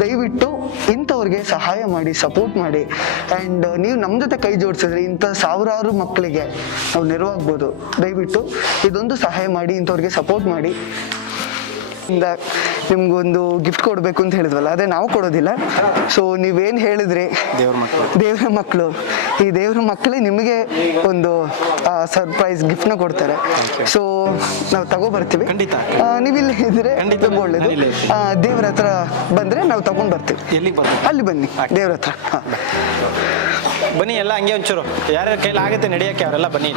ದಯವಿಟ್ಟು ಇಂಥವ್ರಿಗೆ ಸಹಾಯ ಮಾಡಿ, ಸಪೋರ್ಟ್ ಮಾಡಿ. ಆ್ಯಂಡ್ ನೀವು ನಮ್ಮ ಜೊತೆ ಕೈ ಜೋಡಿಸಿದ್ರೆ ಇಂಥ ಸಾವಿರಾರು ಮಕ್ಕಳಿಗೆ ನಾವು ನೆರವಾಗ್ಬೋದು. ದಯವಿಟ್ಟು ಇದೊಂದು ಸಹಾಯ ಮಾಡಿ, ಇಂಥವ್ರಿಗೆ ಸಪೋರ್ಟ್ ಮಾಡಿ. ಇಂದ ನಿಮ್ಗೊಂದು ಗಿಫ್ಟ್ ಕೊಡಬೇಕು ಅಂತ ಹೇಳಿದ್ವಲ್ಲ ಅದೇ ನಾವು ಕೊಡೋದಿಲ್ಲ. ಸೊ ನೀವೇನ್ ಹೇಳಿದ್ರಿ? ದೇವ್ರ ಮಕ್ಕಳು ಈ ದೇವ್ರ ಮಕ್ಕಳೇ ನಿಮಗೆ ಒಂದು ಸರ್ಪ್ರೈಸ್ ಗಿಫ್ಟ್ನ ಕೊಡ್ತಾರೆ. ಸೊ ನಾವು ತಗೋ ಬರ್ತೀವಿ ಖಂಡಿತ. ಆ, ನೀವು ಇಲ್ಲಿ ಇದ್ರೆ. ತುಂಬ ಒಳ್ಳೇದು. ದೇವ್ರ ಹತ್ರ ಬಂದ್ರೆ ನಾವು ತಗೊಂಡ್ ಬರ್ತೀವಿ. ಅಲ್ಲಿ ಬನ್ನಿ ದೇವ್ರ ಹತ್ರ. ಬನ್ನಿ ಎಲ್ಲ ಹಂಗೆ ಒಂಚೂರು. ಯಾರ್ಯಾರ ಕೈಲಿ ಆಗುತ್ತೆ ನಡೆಯಕ್ಕೆ ಅವರೆಲ್ಲ ಬನ್ನಿ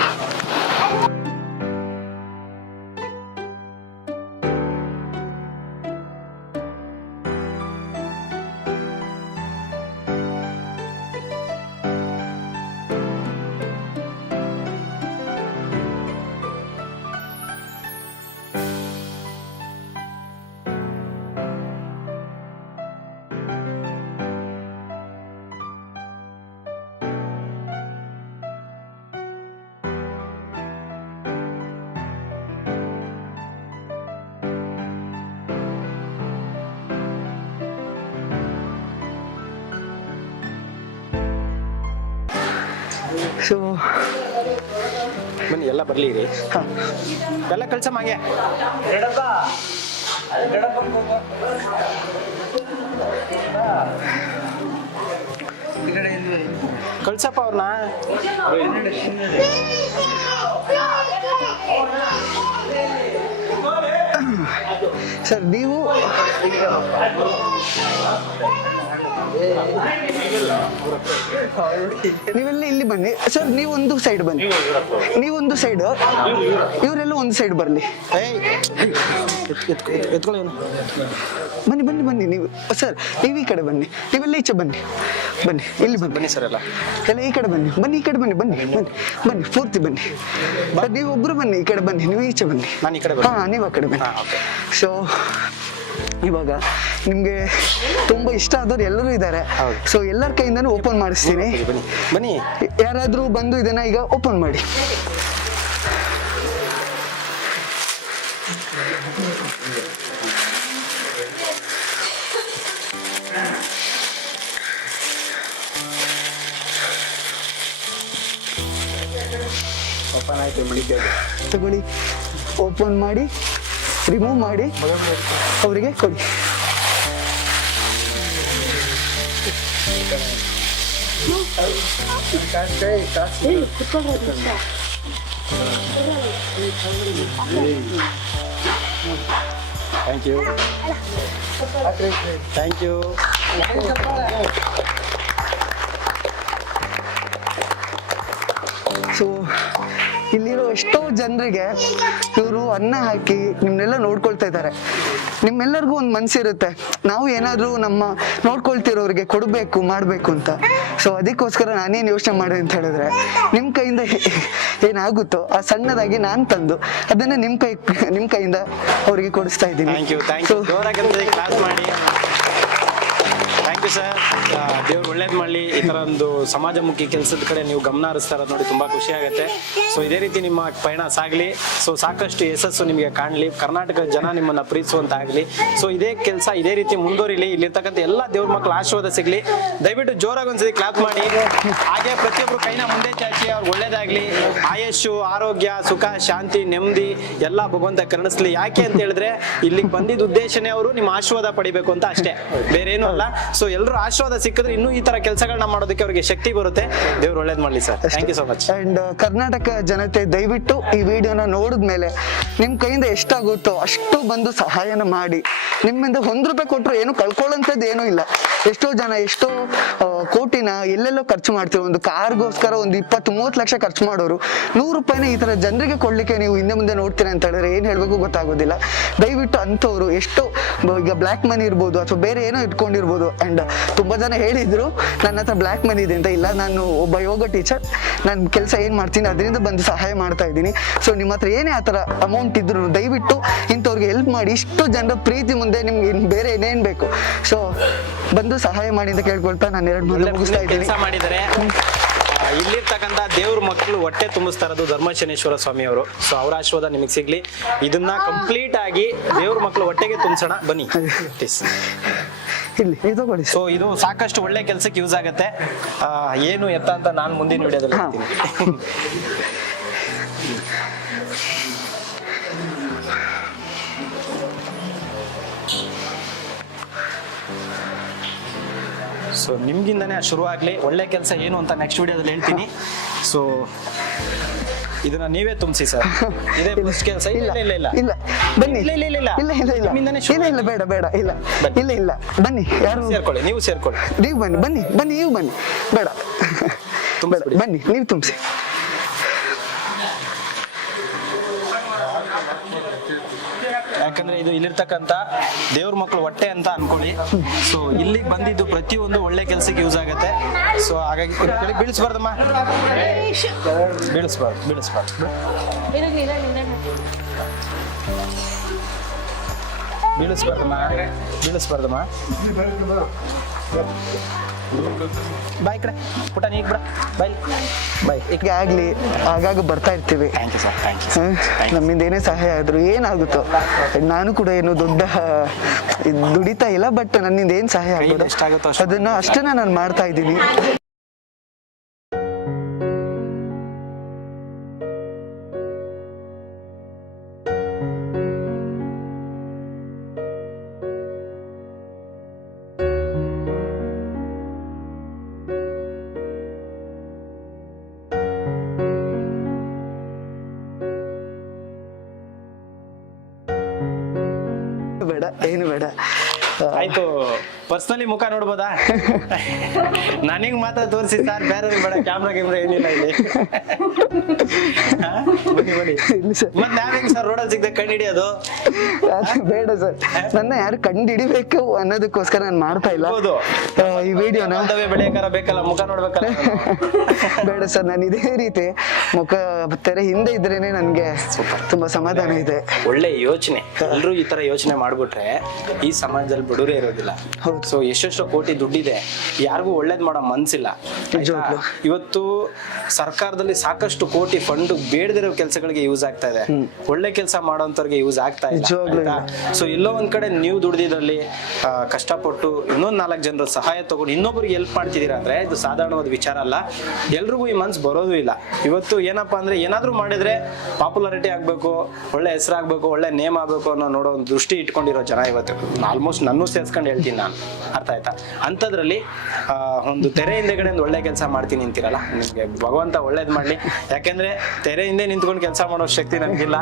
ಸೊ ಬನ್ನಿ ಎಲ್ಲ ಬರಲಿ ರೀ. ಹಾಂ. ಎಲ್ಲ ಕಳ್ಸ ಮಾಗೆ ಕಳ್ಸಪ್ಪ ಅವ್ರನ್ನ ಸರ್ ನೀವು ನೀವೆಲ್ಲ ಇಲ್ಲಿ ಬನ್ನಿ. ಸರ್ ನೀವೊಂದು ಸೈಡ್ ಬನ್ನಿ. ನೀವೊಂದು ಸೈಡ್ ಇವರೆಲ್ಲ ಒಂದು ಸೈಡ್ ಬರಲಿ. ಬನ್ನಿ ಬನ್ನಿ ಬನ್ನಿ. ನೀವು ಸರ್ ನೀವು ಈ ಕಡೆ ಬನ್ನಿ. ನೀವೆಲ್ಲ ಈಚೆ ಬನ್ನಿ. ಬನ್ನಿ ಇಲ್ಲಿ ಬನ್ನಿ. ಬನ್ನಿ ಸರ್ ಎಲ್ಲ. ಎಲ್ಲ ಈ ಕಡೆ ಬನ್ನಿ. ಬನ್ನಿ ಈ ಕಡೆ ಬನ್ನಿ ಬನ್ನಿ ಬನ್ನಿ ಬನ್ನಿ ಪೂರ್ತಿ ಬನ್ನಿ. ಸರ್ ನೀವು ಒಬ್ರು ಬನ್ನಿ ಈ ಕಡೆ ಬನ್ನಿ. ನೀವು ಈಚೆ ಬನ್ನಿ. ನಾನು ಈ ಕಡೆ. ಹಾ ನೀವು ಆ ಕಡೆ ಬನ್ನಿ. ಸೊ ಇವಾಗ ನಿಮ್ಗೆ ತುಂಬಾ ಇಷ್ಟ ಆದವ್ರು ಎಲ್ಲರೂ ಇದ್ದಾರೆ. ಸೊ ಎಲ್ಲರ ಕೈಯಿಂದನೂ ಓಪನ್ ಮಾಡಿಸ್ತೀನಿ. ಬನ್ನಿ ಯಾರಾದ್ರೂ ಬಂದು ಇದನ್ನ ಈಗ ಓಪನ್ ಮಾಡಿ. ತಗೊಳ್ಳಿ. ಓಪನ್ ಮಾಡಿ. ರಿಮೂವ್ ಮಾಡಿ ಅವರಿಗೆ ಕೊಡಿ. Thank you thank you so ಇಲ್ಲಿರೋ ಎಷ್ಟೋ ಜನರಿಗೆ ಇವರು ಅನ್ನ ಹಾಕಿ ನಿಮ್ನೆಲ್ಲ ನೋಡ್ಕೊಳ್ತಾ ಇದ್ದಾರೆ. ನಿಮ್ಮೆಲ್ಲರಿಗೂ ಒಂದು ಮನ್ಸಿರುತ್ತೆ. ನಾವು ಏನಾದರೂ ನಮ್ಮ ನೋಡ್ಕೊಳ್ತಿರೋರಿಗೆ ಕೊಡಬೇಕು ಮಾಡಬೇಕು ಅಂತ. ಸೊ ಅದಕ್ಕೋಸ್ಕರ ನಾನೇನು ಯೋಚನೆ ಮಾಡಿದೆ ಅಂತ ಹೇಳಿದ್ರೆ ನಿಮ್ಮ ಕೈಯಿಂದ ಏನಾಗುತ್ತೋ ಆ ಸಣ್ಣದಾಗಿ ನಾನು ತಂದು ಅದನ್ನ ನಿಮ್ಮ ಕೈ ನಿಮ್ಮ ಕೈಯಿಂದ ಅವರಿಗೆ ಕೊಡಿಸ್ತಾ ಇದ್ದೀನಿ. ಸರ್. ದೇವ್ರು ಒಳ್ಳೇದು ಮಾಡಲಿ. ಈ ಥರ ಒಂದು ಸಮಾಜಮುಖಿ ಕೆಲಸದ ಕಡೆ ನೀವು ಗಮನ ಹರಿಸ್ತಾ ನೋಡಿ ತುಂಬಾ ಖುಷಿ ಆಗುತ್ತೆ. ಸೊ ಇದೇ ರೀತಿ ನಿಮ್ಮ ಪಯಣ ಸಾಗ್ಲಿ. ಸೊ ಸಾಕಷ್ಟು ಯಶಸ್ಸು ನಿಮಗೆ ಕಾಣಲಿ. ಕರ್ನಾಟಕದ ಜನ ನಿಮ್ಮನ್ನ ಪ್ರೀತಿಸುವಂತಾಗ್ಲಿ ಸೊ ಇದೇ ಕೆಲಸ ಇದೇ ರೀತಿ ಮುಂದುವರಿಲಿ. ಇಲ್ಲಿರ್ತಕ್ಕಂಥ ಎಲ್ಲ ದೇವ್ರ ಮಕ್ಕಳು ಆಶೀರ್ವಾದ ಸಿಗಲಿ. ದಯವಿಟ್ಟು ಜೋರಾಗಿ ಒಂದ್ಸರಿ ಕ್ಲಾಪ್ ಮಾಡಿ. ಹಾಗೆ ಪ್ರತಿಯೊಬ್ಬರು ಕೈನ ಮುಂದೆ ಚಾಚಿ ಅವ್ರಿಗೆ ಒಳ್ಳೇದಾಗ್ಲಿ. ಆಯಸ್ಸು, ಆರೋಗ್ಯ, ಸುಖ, ಶಾಂತಿ, ನೆಮ್ಮದಿ ಎಲ್ಲ ಭಗವಂತ ಕರ್ಣಿಸ್ಲಿ. ಯಾಕೆ ಅಂತ ಹೇಳಿದ್ರೆ, ಇಲ್ಲಿಗೆ ಬಂದಿದ್ದ ಉದ್ದೇಶನೇ ಅವರು ನಿಮ್ಮ ಆಶೀರ್ವಾದ ಪಡಿಬೇಕು ಅಂತ ಅಷ್ಟೇ. ಬೇರೆ ಏನು ಅಲ್ಲ ಸೊ ಎಲ್ಲರೂ ಆಶೀರ್ವಾದ ಸಿಕ್ಕಿದ್ರೆ ಇನ್ನೂ ಈ ತರ ಕೆಲಸಗಳನ್ನ ಮಾಡೋದಕ್ಕೆ ಅವರಿಗೆ ಶಕ್ತಿ ಬರುತ್ತೆ. ದೇವ್ರು ಒಳ್ಳೇದ್ ಮಾಡ್ಲಿ sir. Thank you so much and Karnataka ಜನತೆ ದಯವಿಟ್ಟು ಈ ವಿಡಿಯೋನ ನೋಡಿದ್ಮೇಲೆ ನಿಮ್ ಕೈಯಿಂದ ಎಷ್ಟಾಗುತ್ತೋ ಅಷ್ಟು ಬಂದು ಸಹಾಯನ ಮಾಡಿ. ನಿಮ್ಮಿಂದ ಒಂದ್ ರೂಪಾಯಿ ಕೊಟ್ಟರು ಏನು ಕಳ್ಕೊಳ್ಳೋಂಥದ್ದು ಏನೂ ಇಲ್ಲ. ಎಷ್ಟೋ ಜನ ಎಷ್ಟೋ ಕೋಟಿನ ಎಲ್ಲೆಲ್ಲೋ ಖರ್ಚು ಮಾಡ್ತೀವಿ ಒಂದು ಕಾರ್ಗೋಸ್ಕರ ಒಂದು ಇಪ್ಪತ್ತು ಮೂವತ್ತು ಲಕ್ಷ ಖರ್ಚು ಮಾಡೋರು ನೂರು ರೂಪಾಯಿನ ಈ ತರ ಜನರಿಗೆ ಕೊಡ್ಲಿಕ್ಕೆ ನೀವು ಹಿಂದೆ ಮುಂದೆ ನೋಡ್ತೀರಿ ಅಂತ ಹೇಳಿದ್ರೆ ಏನ್ ಹೇಳ್ಬೇಕು ಗೊತ್ತಾಗೋದಿಲ್ಲ. ದಯವಿಟ್ಟು ಅಂಥವ್ರು ಎಷ್ಟು ಈಗ ಬ್ಲ್ಯಾಕ್ ಮನಿ ಇರ್ಬೋದು ಅಥವಾ ಬೇರೆ ಏನೋ ಇಟ್ಕೊಂಡಿರ್ಬೋದು. ಅಂಡ್ ತುಂಬಾ ಜನ ಹೇಳಿದ್ರು ನನ್ನ ಹತ್ರ ಬ್ಲ್ಯಾಕ್ ಮನಿ ಇದೆ ಅಂತ. ಇಲ್ಲ ನಾನು ಒಬ್ಬ ಯೋಗ ಟೀಚರ್ ನಾನು ಕೆಲಸ ಏನ್ ಮಾಡ್ತೀನಿ ಅದರಿಂದ ಬಂದು ಸಹಾಯ ಮಾಡ್ತಾ ಇದ್ದೀನಿ. ಸೊ ನಿಮ್ಮ ಹತ್ರ ಏನೇ ಆ ಥರ ಅಮೌಂಟ್ ಇದ್ರು ದಯವಿಟ್ಟು ಇಂಥವ್ರಿಗೆ ಹೆಲ್ಪ್ ಮಾಡಿ. ಇಷ್ಟು ಜನರ ಪ್ರೀತಿ ಮುಂದೆ ನಿಮ್ಗೆ ಇನ್ ಬೇರೆ ಏನೇನ್ ಬೇಕು. ಸೊ ಬಂದು ಸಹಾಯ ಮಾಡಿ ಅಂತ ಕೇಳ್ಕೊಳ್ತಾ ನಾನು ಎರಡು ಮೂರು ಮುಗಿಸ್ತಾ ಇದ್ದೀನಿ. ಕೆಲಸ ಮಾಡಿದ್ದಾರೆ ಇಲ್ಲಿರ್ತಕ್ಕಂಥ ದೇವ್ರ ಮಕ್ಕಳು ಹೊಟ್ಟೆ ತುಂಬಿಸ್ತಾ ಇರೋದು ಧರ್ಮಶನೇಶ್ವರ ಸ್ವಾಮಿ ಅವರು. ಸೊ ಅವರ ಆಶೀರ್ವಾದ ನಿಮಗೆ ಸಿಗ್ಲಿ. ಇದನ್ನ ಕಂಪ್ಲೀಟ್ ಆಗಿ ದೇವ್ರ ಮಕ್ಕಳು ಹೊಟ್ಟೆಗೆ ತುಂಬಿಸೋಣ. ಬನ್ನಿ. ಇಲ್ಲಿ ಇದು ತಗೊಳ್ಳಿ ಸೊ ಇದು ಸಾಕಷ್ಟು ಒಳ್ಳೆ ಕೆಲಸಕ್ಕೆ ಯೂಸ್ ಆಗುತ್ತೆ. ಆ, ಏನು ಎತ್ತ ಅಂತ ನಾನು ಮುಂದಿನ ವಿಡಿಯೋದಲ್ಲಿ ಹಾ. ಹೇಳ್ತೀನಿ. ಸೊ ನಿಮ್ಗಿಂದನೇ ಶುರು ಆಗ್ಲಿ. ಒಳ್ಳೆ ಕೆಲಸ ಏನು ಅಂತ ನೆಕ್ಸ್ಟ್ ವಿಡಿಯೋದಲ್ಲಿ ಹೇಳ್ತೀನಿ. ಸೊ ಇದನ್ನ ನೀವೇ ತುಂಬಿಸಿ ಸರ್. ಇದೇ ಫಸ್ಟ್ ಕೆಲಸ. ಇಲ್ಲ ಇಲ್ಲ ಇಲ್ಲ. ಇಲ್ಲ. ಬನ್ನಿ. ಇಲ್ಲ ಇಲ್ಲ ಇಲ್ಲ. ಇಲ್ಲ ಇಲ್ಲ ಇಲ್ಲ. ಇಲ್ಲ ಬೇಡ ಬೇಡ ಇಲ್ಲ. ಇಲ್ಲ ಇಲ್ಲ. ಬನ್ನಿ ಯಾರು? ಸೇರ್ಕೊಳ್ಳಿ ನೀವು ಸೇರ್ಕೊಳ್ಳಿ. ನೀವು ಬನ್ನಿ ಬನ್ನಿ ಬನ್ನಿ ನೀವು ಬನ್ನಿ. ಬೇಡ. ಬನ್ನಿ ನೀವು ತುಂಬಿಸಿ. ಯಾಕಂದ್ರೆ ಇದು ಇಲ್ಲಿರ್ತಕ್ಕಂತ ದೇವ್ರ ಮಕ್ಕಳು ಹೊಟ್ಟೆ ಅಂತ ಅನ್ಕೊಳ್ಳಿ. ಸೊ ಇಲ್ಲಿಗೆ ಬಂದಿದ್ದು ಪ್ರತಿಯೊಂದು ಒಳ್ಳೆ ಕೆಲಸಕ್ಕೆ ಯೂಸ್ ಆಗುತ್ತೆ. ಸೊ ಹಾಗಾಗಿ ಕಡೆ ಬೀಳಿಸ್ಬಾರ್ದಮ್ಮ. ಬೀಳಿಸ್ಬಾರ್ದು ಬೀಳಿಸ್ಬಾರ್ದು. ಬೀಳಿಸ್ಬಾರ್ದಮ್ಮ? ಬೀಳಿಸ್ಬಾರ್ದಮ್ಮ? ಬಾಯ್ ಕಡೆ. ಪುಟ ನೀಗ್ ಬಿಡ ಬಾಯ್ ಬಾಯ್ ಈಗ ಆಗ್ಲಿ. ಆಗಾಗ ಬರ್ತಾ ಇರ್ತೀವಿ. Thank you sir thank you hmm? ನಮ್ಮಿಂದ ಏನೇ ಸಹಾಯ ಆದ್ರೂ ಏನಾಗುತ್ತೋ. ನಾನು ಕೂಡ ಏನು ದೊಡ್ಡ ದುಡಿತಾ ಇಲ್ಲ ಬಟ್ ನನ್ನಿಂದ ಏನ್ ಸಹಾಯ ಅಷ್ಟು. ಅದನ್ನ ಅಷ್ಟನ್ನ ನಾನು ಮಾಡ್ತಾ ಇದ್ದೀನಿ. ಪರ್ಸನಲಿ ಮುಖ ನೋಡ್ಬೋದಾ? ನನಗ್ ಮಾತ್ರ ತೋರಿಸಿ ಸರ್ ಬೇರೆ ಬೇಡ ಕ್ಯಾಮ್ರಾ ಕ್ಯಾಮ್ರಾ ಏನಿಲ್ಲ ಇಲ್ಲಿ? ಬನ್ನಿ ಬನ್ನಿ. ಮತ್ ನಾವ್ ಹೆಂಗ್ ಸರ್ ರೋಡಲ್ಲಿ ಸಿಗದೆ ಕಂಡು ಹಿಡಿಯೋದು? ಬೇಡ ಸರ್ ನನ್ನ ಯಾರು ಕಂಡು ಹಿಡಿಬೇಕು ಅನ್ನೋದಕ್ಕೋಸ್ಕರ ನಾನು ಮಾಡ್ತಾ ಇಲ್ಲ. ಹೌದು. ಈ ವಿಡಿಯೋನ ಬೆಳೆಯಕಾರ ಬೇಕಲ್ಲ ಮುಖ ನೋಡ್ಬೇಕಲ್ಲ ಬೇಡ ಸರ್ ನಾನು ಇದೇ ರೀತಿ ಮುಖ ತೆರೆ ಹಿಂದೆ ಇದ್ರೇನೆ ನನ್ಗೆ ತುಂಬಾ ಸಮಾಧಾನ ಇದೆ. ಒಳ್ಳೆ ಯೋಚನೆ. ಎಲ್ಲರೂ ಈ ತರ ಯೋಚನೆ ಮಾಡ್ಬಿಟ್ರೆ ಈ ಸಮಾಜದಲ್ಲಿ ಬಡವರೇ ಇರೋದಿಲ್ಲ. ಹೌದು. ಸೊ ಎಷ್ಟೆಷ್ಟೋ ಕೋಟಿ ದುಡ್ಡಿದೆ. ಯಾರಿಗೂ ಒಳ್ಳೇದ್ ಮಾಡೋ ಮನ್ಸಿಲ್ಲ. ಆಯ್ತಾ? ಇವತ್ತು ಸರ್ಕಾರದಲ್ಲಿ ಸಾಕಷ್ಟು ಕೋಟಿ ಫಂಡ್ ಬೇಡದಿರೋ ಕೆಲಸಗಳಿಗೆ ಯೂಸ್ ಆಗ್ತಾ ಇದೆ. ಒಳ್ಳೆ ಕೆಲಸ ಮಾಡೋಂಥವ್ರಿಗೆ ಯೂಸ್ ಆಗ್ತಾ ನಿಜವಾಗ್ಲೂ ಇಲ್ಲ ಸೊ ಎಲ್ಲೋ ಒಂದ್ ಕಡೆ ನೀವು ದುಡ್ದಿದ್ರಲ್ಲಿ ಆ, ಕಷ್ಟಪಟ್ಟು ಇನ್ನೊಂದ್ ನಾಲ್ಕು ಜನರ ಸಹಾಯ ತಗೊಂಡು ಇನ್ನೊಬ್ಬರಿಗೆ ಹೆಲ್ಪ್ ಮಾಡ್ತಿದ್ದೀರಾ ಅಂದ್ರೆ ಇದು ಸಾಧಾರಣವಾದ ವಿಚಾರ ಅಲ್ಲ. ಎಲ್ರಿಗೂ ಈ ಮನ್ಸು ಬರೋದು ಇಲ್ಲ. ಇವತ್ತು ಏನಪ್ಪಾ ಅಂದ್ರೆ ಏನಾದ್ರೂ ಮಾಡಿದ್ರೆ ಪಾಪ್ಯುಲಾರಿಟಿ ಆಗ್ಬೇಕು ಒಳ್ಳೆ ಹೆಸರಾಗ್ಬೇಕು ಒಳ್ಳೆ ನೇಮ್ ಆಗ್ಬೇಕು ಅನ್ನೋ ನೋಡೋ ಒಂದು ದೃಷ್ಟಿ ಇಟ್ಕೊಂಡಿರೋ ಜನ ಇವತ್ತು. ಆಲ್ಮೋಸ್ಟ್ ನನ್ನೂ ಸೇರ್ಸ್ಕೊಂಡು ಹೇಳ್ತೀನಿ ನಾನು. ಅರ್ಥ ಆಯ್ತಾ? ಅಂಥದ್ರಲ್ಲಿ ಆ, ಒಂದು ತೆರೆ ಹಿಂದೆಗಡೆ ಒಂದು ಒಳ್ಳೆ ಕೆಲಸ ಮಾಡ್ತೀನಿ ಅಂತೀರಲ್ಲ? ನಿಮಗೆ ಭಗವಂತ ಒಳ್ಳೇದ್ ಮಾಡ್ಲಿ. ಯಾಕೆಂದ್ರೆ ತೆರೆ ಹಿಂದೆ ನಿಂತ್ಕೊಂಡು ಕೆಲಸ ಮಾಡೋ ಶಕ್ತಿ ನನಗಿಲ್ಲ.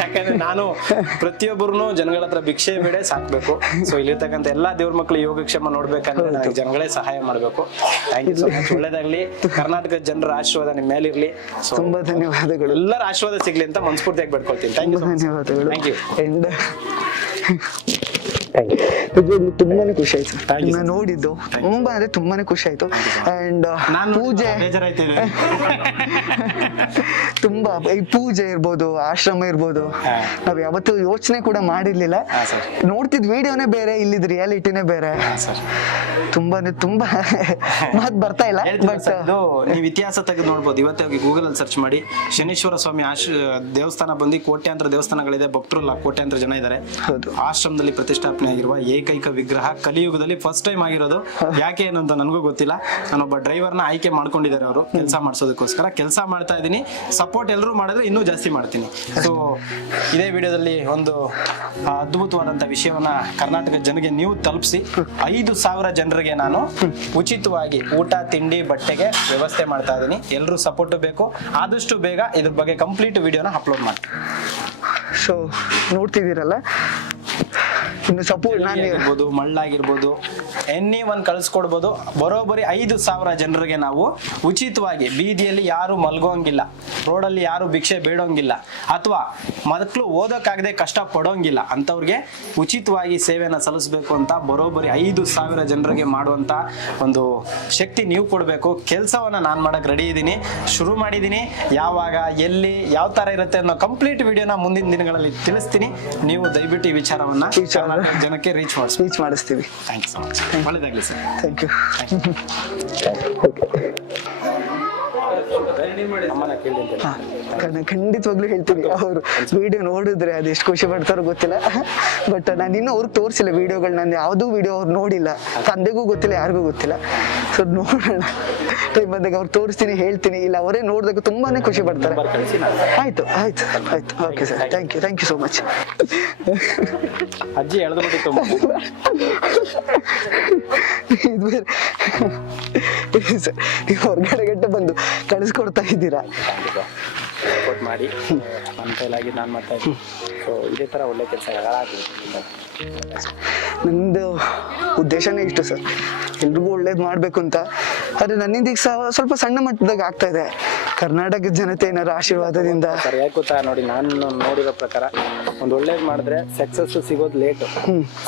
ಯಾಕಂದ್ರೆ ನಾನು ಪ್ರತಿಯೊಬ್ಬರು ಜನಗಳ ಹತ್ರ ಭಿಕ್ಷೆ ಬೇಡ ಸಾಕ್ಬೇಕು. ಸೊ ಇಲ್ಲಿರ್ತಕ್ಕಂಥ ಎಲ್ಲಾ ದೇವ್ರ ಮಕ್ಳು ಯೋಗಕ್ಷೇಮ ನೋಡ್ಬೇಕಂದ್ರೆ ನನಗೆ ಜನಗಳೇ ಸಹಾಯ ಮಾಡ್ಬೇಕು. ಥ್ಯಾಂಕ್ ಯು ಸೊ ಮಚ್ ಒಳ್ಳೇದಾಗ್ಲಿ. ಕರ್ನಾಟಕದ ಜನರ ಆಶೀರ್ವಾದ ನಿಮ್ಮ ಮೇಲಿರ್ಲಿ. ಇರ್ಲಿ ತುಂಬಾ ಧನ್ಯವಾದಗಳು. ಎಲ್ಲರ ಆಶೀರ್ವಾದ ಸಿಗ್ಲಿ ಅಂತ ಮನಸ್ಫೂರ್ತಿಯಾಗಿ ಬೇಡ್ಕೊಳ್ತೀನಿ. ಥ್ಯಾಂಕ್ ಯು ಧನ್ಯವಾದಗಳು. ಥ್ಯಾಂಕ್ ಯು ತುಂಬಾನೇ ಖುಷಿ ಆಯ್ತು. ನಿಮ್ಮನ್ನ. ನೋಡಿದ್ದು. ತುಂಬಾ ಅಂದ್ರೆ ತುಂಬಾನೇ ಖುಷಿ ಆಯ್ತು. ಅಂಡ್ ನಾನು ಪೂಜೆ. ತುಂಬಾ ಈ ಪೂಜೆ ಇರ್ಬೋದು ಆಶ್ರಮ ಇರ್ಬೋದು. ನಾವ್ ಯಾವತ್ತೂ ಯೋಚನೆ ಕೂಡ ಮಾಡಿರ್ಲಿಲ್ಲ. ನೋಡ್ತಿದ್ ವಿಡಿಯೋನೇ ಬೇರೆ ಇಲ್ಲಿದ್ ರಿಯಾಲಿಟಿನೇ ಬೇರೆ. ತುಂಬಾ ಅಂದ್ರೆ ತುಂಬಾ ಮಾತು ಬರ್ತಾ ಇಲ್ಲ ಬಟ್ ನೀವು ಇತಿಹಾಸ ತೆಗೆದು ನೋಡ್ಬೋದು. ಇವತ್ತೇ ಹೋಗಿ ಗೂಗಲ್ ಅಲ್ಲಿ ಸರ್ಚ್ ಮಾಡಿ. ಶನೀಶ್ವರ ಸ್ವಾಮಿ ಆಶ್ ದೇವಸ್ಥಾನ ಬಂದು ಕೋಟ್ಯಾಂತರ ದೇವಸ್ಥಾನಗಳಿದೆ. ಭಕ್ತರು ಕೋಟ್ಯಾಂತರ ಜನ ಇದ್ದಾರೆ. ಹೌದು. ಆಶ್ರಮದಲ್ಲಿ ಪ್ರತಿಷ್ಠಾಪನೆ ಆಗಿರುವ ಏಕೈಕ ವಿಗ್ರಹ ಕಲಿಯುಗದಲ್ಲಿ ಫಸ್ಟ್ ಟೈಮ್ ಆಗಿರೋದು. ಯಾಕೆ ಅಂತ ನನಗೂ ಗೊತ್ತಿಲ್ಲ. ನಾನೊಬ್ಬ ಡ್ರೈವರ್ನ ಆಯ್ಕೆ ಮಾಡ್ಕೊಂಡಿದ್ದಾರೆ ಅವರು. ಕೆಲಸ ಮಾಡಿಸೋದಕ್ಕೋಸ್ಕರ ಕೆಲಸ ಮಾಡ್ತಾ ಇದ್ದೀನಿ. ಸಪೋರ್ಟ್ ಎಲ್ಲರೂ ಮಾಡಿದ್ರೆ ಇನ್ನೂ ಜಾಸ್ತಿ ಮಾಡ್ತೀನಿ. ಸೊ ಇದೇ ವಿಡಿಯೋದಲ್ಲಿ ಒಂದು ಅದ್ಭುತವಾದಂಥ ವಿಷಯವನ್ನ ಕರ್ನಾಟಕ ಜನರಿಗೆ ನೀವು ತಲುಪಿಸಿ. ಐದು ಸಾವಿರ ಜನರಿಗೆ ನಾನು ಉಚಿತವಾಗಿ ಊಟ, ತಿಂಡಿ, ಬಟ್ಟೆಗೆ ವ್ಯವಸ್ಥೆ ಮಾಡ್ತಾ ಇದ್ದೀನಿ. ಎಲ್ಲರೂ ಸಪೋರ್ಟ್ ಬೇಕು. ಆದಷ್ಟು ಬೇಗ ಇದ್ರ ಬಗ್ಗೆ ಕಂಪ್ಲೀಟ್ ವಿಡಿಯೋನ ಅಪ್ಲೋಡ್ ಮಾಡ್ತೀನಿ. ಸೊ ನೋಡ್ತಿದ್ದೀರಲ್ಲ? ಇನ್ನು ಸಪೋರ್ಟ್ ನಾನು. ಆಗಿರ್ಬೋದು ಮಳ್ಳಾಗಿರ್ಬೋದು ಎನಿ ಒನ್ ಕಳ್ಸ್ಕೊಡ್ಬೋದು ಬರೋಬ್ಬರಿ ಐದು ಸಾವಿರ ಜನರಿಗೆ ನಾವು ಉಚಿತವಾಗಿ ಬೀದಿಯಲ್ಲಿ ಯಾರು ಮಲ್ಗೋಂಗಿಲ್ಲ ರೋಡಲ್ಲಿ ಯಾರು ಭಿಕ್ಷೆ ಬೇಡೋಂಗಿಲ್ಲ ಅಥವಾ ಮಕ್ಕಳು ಓದೋಕ್ಕಾಗದೆ ಕಷ್ಟ ಪಡೋಂಗಿಲ್ಲ ಅಂಥವ್ರಿಗೆ ಉಚಿತವಾಗಿ ಸೇವೆಯನ್ನು ಸಲ್ಲಿಸಬೇಕು ಅಂತ ಬರೋಬ್ಬರಿ ಐದು ಸಾವಿರ ಜನರಿಗೆ ಮಾಡುವಂತ ಒಂದು ಶಕ್ತಿ ನೀವು ಕೊಡಬೇಕು. ಕೆಲಸವನ್ನ ನಾನು ಮಾಡಕ್ ರೆಡಿ ಇದ್ದೀನಿ. ಶುರು ಮಾಡಿದ್ದೀನಿ. ಯಾವಾಗ ಎಲ್ಲಿ ಯಾವ ತರ ಇರುತ್ತೆ ಅನ್ನೋ ಕಂಪ್ಲೀಟ್ ವಿಡಿಯೋನ ಮುಂದಿನ ದಿನಗಳಲ್ಲಿ ತಿಳಿಸ್ತೀನಿ. ನೀವು ದಯವಿಟ್ಟು ಈ ವಿಚಾರವನ್ನ ಜನಕ್ಕೆ ರೀಚ್ ಮಾಡಿಸ್ ರೀಚ್ ಮಾಡಿಸ್ತೀವಿ. ಥ್ಯಾಂಕ್ ಯು ಸೊ ಮಚ್ ಒಳ್ಳೆದಾಗಲಿ ಸರ್. ಥ್ಯಾಂಕ್ ಯು ಅಮ್ಮನ ಖಂಡಿತವಾಗ್ಲೂ ಹೇಳ್ತೀನಿ. ಅವರು ವಿಡಿಯೋ ನೋಡಿದ್ರೆ ಅದು ಎಷ್ಟು ಖುಷಿ ಪಡ್ತಾರೋ ಗೊತ್ತಿಲ್ಲ. ಬಟ್ ನಾನು ಇನ್ನೂ ಅವ್ರಿಗೆ ತೋರಿಸಿಲ್ಲ ವಿಡಿಯೋಗಳು ನಾನು ಯಾವುದೂ ವಿಡಿಯೋ ಅವ್ರು ನೋಡಿಲ್ಲ. ತಂದೆಗೂ ಗೊತ್ತಿಲ್ಲ ಯಾರಿಗೂ ಗೊತ್ತಿಲ್ಲ. ಸೊ ನೋಡೋಣ. ಟೈಮ್ ಬಂದಾಗ ಅವ್ರು ತೋರಿಸ್ತೀನಿ ಹೇಳ್ತೀನಿ. ಇಲ್ಲ ಅವರೇ ನೋಡಿದಾಗ ತುಂಬಾನೇ ಖುಷಿ ಪಡ್ತಾರೆ. ಆಯ್ತು ಆಯ್ತು ಆಯ್ತು. Okay sir thank you thank you so much ಅಜ್ಜಿ ಇದು ಹೊರಗಡೆ ಗಂಟೆ ಬಂದು. ಕಳಿಸ್ಕೊಡ್ತಾ ಇದ್ದೀರಾ ಸಪೋರ್ಟ್ ಮಾಡಿ ನನ್ನ ಕೈಲಾಗಿ ನಾನು ಮಾಡ್ತಾ ಇದ್ದೀನಿ. ಸೊ ಇದೇ ಥರ ಒಳ್ಳೆ ಕೆಲಸ ನಂದು ಉದ್ದೇಶನೇ ಇಷ್ಟು ಸರ್. ಎಲ್ರಿಗೂ ಒಳ್ಳೇದು ಮಾಡಬೇಕು ಅಂತ. ಆದರೆ ನನ್ನಿಂದ ಈಗ ಸ್ವಲ್ಪ ಸಣ್ಣ ಮಟ್ಟದಾಗ ಆಗ್ತಾ ಇದೆ. ಕರ್ನಾಟಕದ ಜನತೆ ಏನಾರ ಆಶೀರ್ವಾದದಿಂದ? ಗೊತ್ತಾ ನೋಡಿ ನಾನು ನೋಡಿರೋ ಪ್ರಕಾರ ಒಂದು ಒಳ್ಳೇದ್ ಮಾಡಿದ್ರೆ ಸಕ್ಸಸ್ ಸಿಗೋದು ಲೇಟ್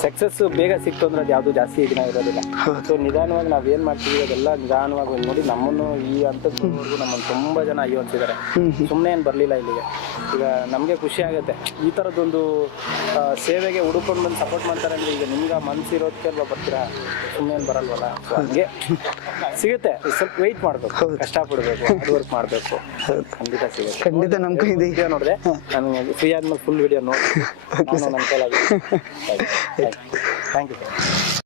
ಸಕ್ಸಸ್ ಬೇಗ ಸಿಕ್ತು ಅಂದ್ರೆ ಅದು ಯಾವುದು ಜಾಸ್ತಿ ದಿನ ಇರೋದಿಲ್ಲ. ಸೊ ನಿಧಾನವಾಗಿ ನಾವ್ ಏನ್ ಮಾಡ್ತೀವಿ ಅದೆಲ್ಲ ನಿಧಾನವಾಗಿ ನೋಡಿ ನಮ್ಮನ್ನು ಈ ಹಂತದವರೆಗೂ ನಮ್ಮನ್ನು ತುಂಬಾ ಜನ ಅಯ್ಯೋ ಅಂತಿದ್ದಾರೆ ಸುಮ್ಮನೆ ಏನ್ ಬರ್ಲಿಲ್ಲ ಇಲ್ಲಿಗೆ. ಈಗ ನಮ್ಗೆ ಖುಷಿ ಆಗುತ್ತೆ. ಈ ತರದೊಂದು ಸೇವೆಗೆ ಹುಡುಕೊಂಡು ಬಂದು ಸಪೋರ್ಟ್ ಮಾಡ್ತಾರೆ ಅಂದ್ರೆ ಈಗ ನಿಮ್ಗೆ ಮನ್ಸಿರೋದಕ್ಕೆ ಅಲ್ವಾ ಬರ್ತೀರಾ? ಸುಮ್ಮನೆ ಏನ್ ಬರಲ್ವಲ್ಲ? ಸೊ ಹಂಗೆ ಸಿಗುತ್ತೆ. ಸ್ವಲ್ಪ ವೆಯ್ಟ್ ಮಾಡ್ಬೇಕು. ಕಷ್ಟ ಪಡ್ಬೇಕು ಹಾರ್ಡ್ ವರ್ಕ್ ಮಾಡ್ಬೇಕು. ಖಂಡಿತ ಸಿಗುತ್ತೆ. ಖಂಡಿತ ನಮ್ ಕೈ ಇದೆ. ವಿಡಿಯೋ ನಾನು ಫ್ರೀ ಆದ್ಮೇಲೆ ಫುಲ್ ವಿಡಿಯೋ ನೋಡಿ. ನಾನು ನನ್ನ ಕೈಲಾಗಿ. Thank you